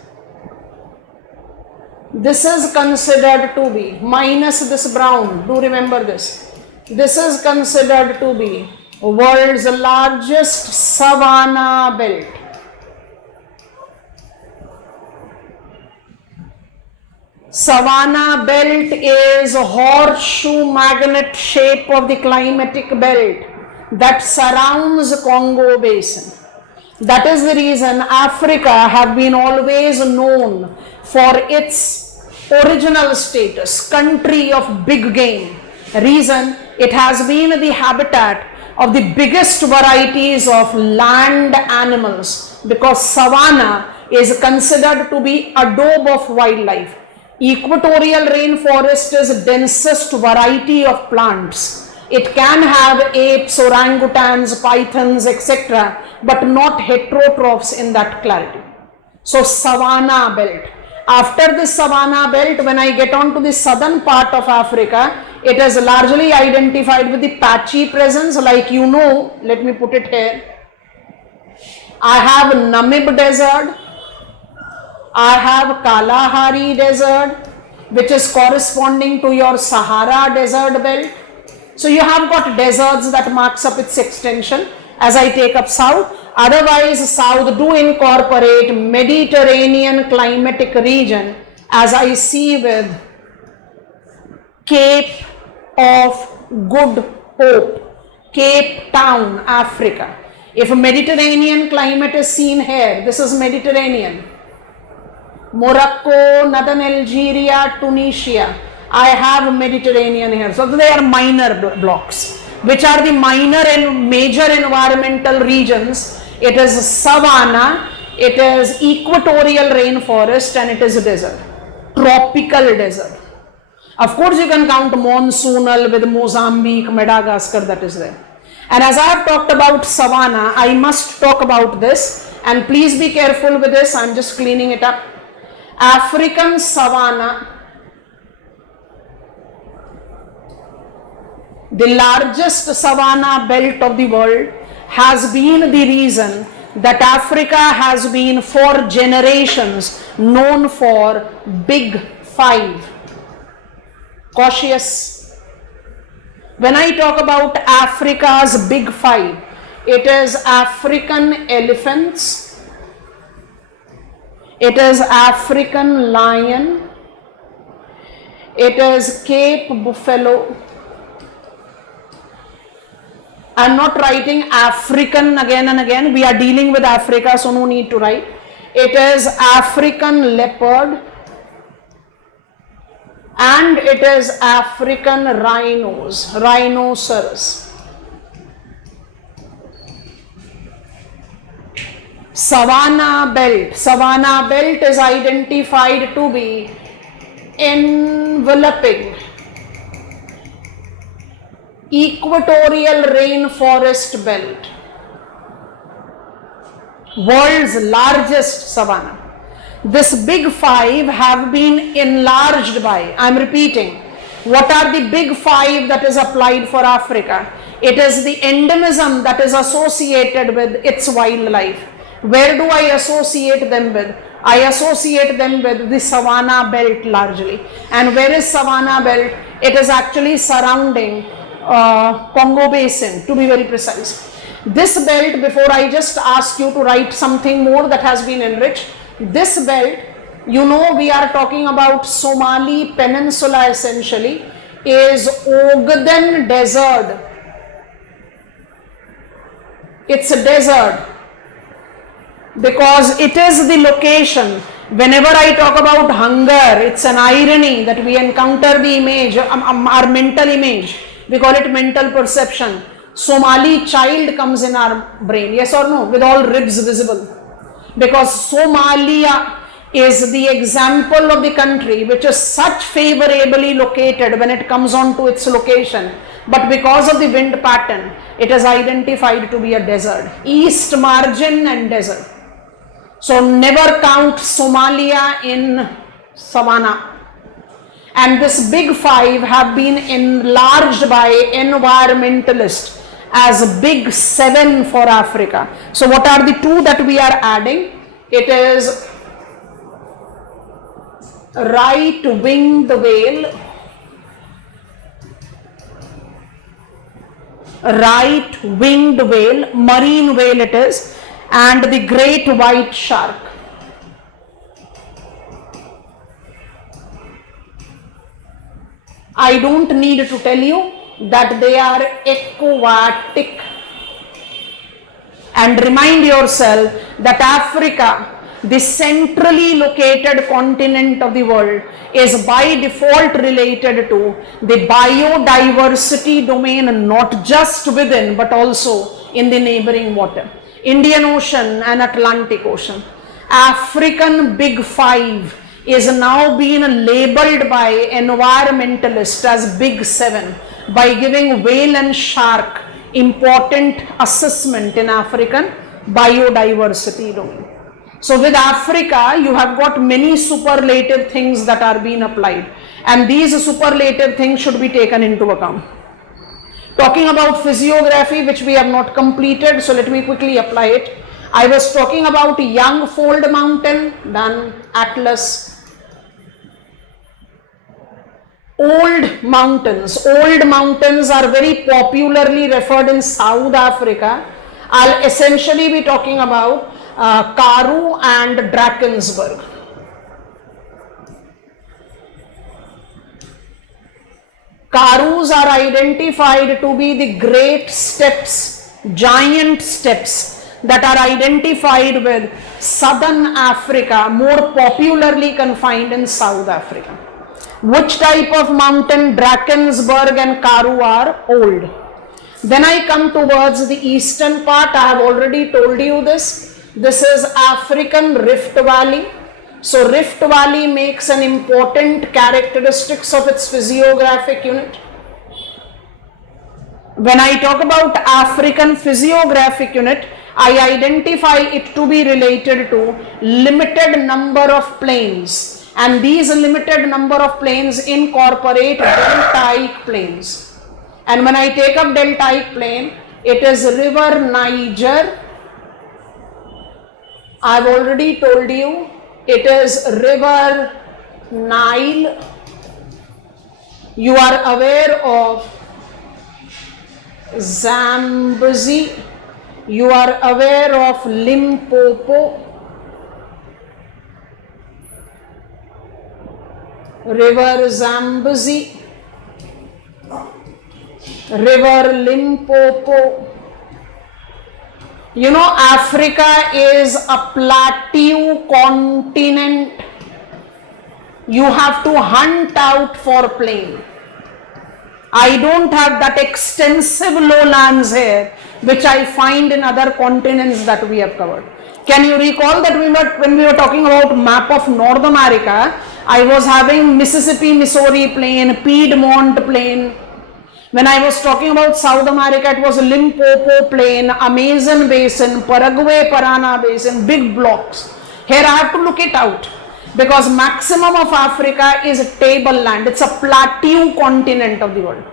This is considered to be, minus this brown, do remember this. This is considered to be world's largest savanna belt. Savanna belt is a horseshoe magnet shape of the climatic belt that surrounds Congo Basin. That is the reason Africa have been always known for its original status, country of big game. Reason, it has been the habitat of the biggest varieties of land animals, because savanna is considered to be adobe of wildlife. Equatorial rainforest is densest variety of plants. It can have apes, orangutans, pythons, etc., but not heterotrophs in that clarity. So savanna belt. After this savanna belt, when I get on to the southern part of Africa, it is largely identified with the patchy presence, like you know, let me put it here. I have Namib Desert, I have Kalahari Desert, which is corresponding to your Sahara Desert belt. So you have got deserts that marks up its extension as I take up south. Otherwise, south do incorporate Mediterranean climatic region as I see with Cape of Good Hope, Cape Town, Africa. If a Mediterranean climate is seen here, this is Mediterranean. Morocco, northern Algeria, Tunisia, I have Mediterranean here. So they are minor blocks. Which are the minor and major environmental regions? It is savanna, it is equatorial rainforest, and it is desert, tropical desert. Of course, you can count monsoonal with Mozambique, Madagascar, that is there. And as I have talked about savanna, I must talk about this, and please be careful with this, I am just cleaning it up. African savanna, the largest savanna belt of the world, has been the reason that Africa has been for generations known for Big Five. Cautious. When I talk about Africa's Big Five, it is African elephants, it is African lion, it is Cape buffalo. I am not writing African again and again, we are dealing with Africa, so no need to write. It is African leopard and it is African rhinoceros. Savanna belt is identified to be enveloping equatorial rainforest belt, world's largest savanna. This Big Five have been enlarged by, I am repeating, what are the Big Five that is applied for Africa? It is the endemism that is associated with its wildlife. Where do I associate them with? I associate them with the savanna belt largely. And where is savanna belt? It is actually surrounding Congo Basin, to be very precise. This belt, before I just ask you to write something more that has been enriched, this belt, you know, we are talking about Somali Peninsula essentially, is Ogaden Desert. It's a desert because it is the location. Whenever I talk about hunger, it's an irony that we encounter the image, our mental image. We call it mental perception. Somali child comes in our brain, yes or no, with all ribs visible. Because Somalia is the example of the country which is such favorably located when it comes on to its location. But because of the wind pattern, it is identified to be a desert. East margin and desert. So never count Somalia in savanna. And this Big Five have been enlarged by environmentalists as Big Seven for Africa. So what are the two that we are adding? It is right-winged whale, marine whale it is, and the great white shark. I don't need to tell you that they are aquatic. And remind yourself that Africa, the centrally located continent of the world, is by default related to the biodiversity domain, not just within but also in the neighboring water. Indian Ocean and Atlantic Ocean. African Big Five is now being labeled by environmentalists as Big Seven. by giving whale and shark important assessment in African biodiversity domain. So with Africa, you have got many superlative things that are being applied, and these superlative things should be taken into account. Talking about physiography, which we have not completed, so let me quickly apply it. I was talking about Young Fold Mountain, then Atlas. Old mountains are very popularly referred in South Africa. I'll essentially be talking about Karoo and Drakensberg. Karoos are identified to be the great steps, giant steps that are identified with Southern Africa, more popularly confined in South Africa. Which type of mountain? Drakensberg and Karoo are old. Then I come towards the eastern part. I have already told you this. This is African Rift Valley. So Rift Valley makes an important characteristics of its physiographic unit. When I talk about African physiographic unit, I identify it to be related to limited number of plains. And these limited number of plains incorporate deltaic plains. And when I take up deltaic plain, it is river Niger. I've already told you, it is river Nile. You are aware of Zambezi. You are aware of Limpopo. River Zambezi, River Limpopo. You know, Africa is a plateau continent. You have to hunt out for plain. I don't have that extensive lowlands here, which I find in other continents that we have covered. Can you recall that when we were talking about map of North America, I was having Mississippi, Missouri plain, Piedmont plain. When I was talking about South America, it was Limpopo plain, Amazon basin, Paraguay Parana basin, big blocks. Here I have to look it out, because maximum of Africa is tableland. It's a plateau continent of the world.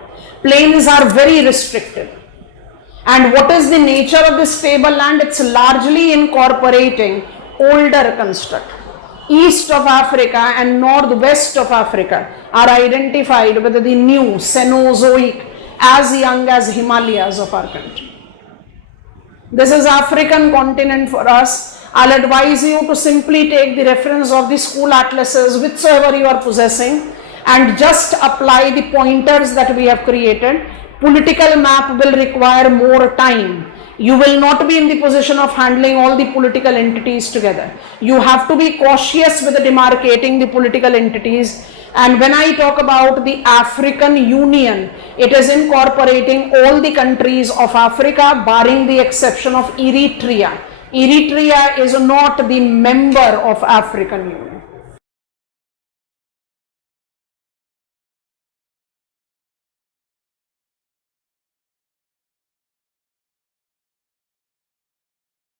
Plains are very restricted. And what is the nature of this tableland? It's largely incorporating older construct. East of Africa and northwest of Africa are identified with the new Cenozoic, as young as Himalayas of our country. This is African continent for us. I'll advise you to simply take the reference of the school atlases, whichever you are possessing, and just apply the pointers that we have created. Political map will require more time. You will not be in the position of handling all the political entities together. You have to be cautious with demarcating the political entities. And when I talk about the African Union, it is incorporating all the countries of Africa, barring the exception of Eritrea. Eritrea is not the member of African Union.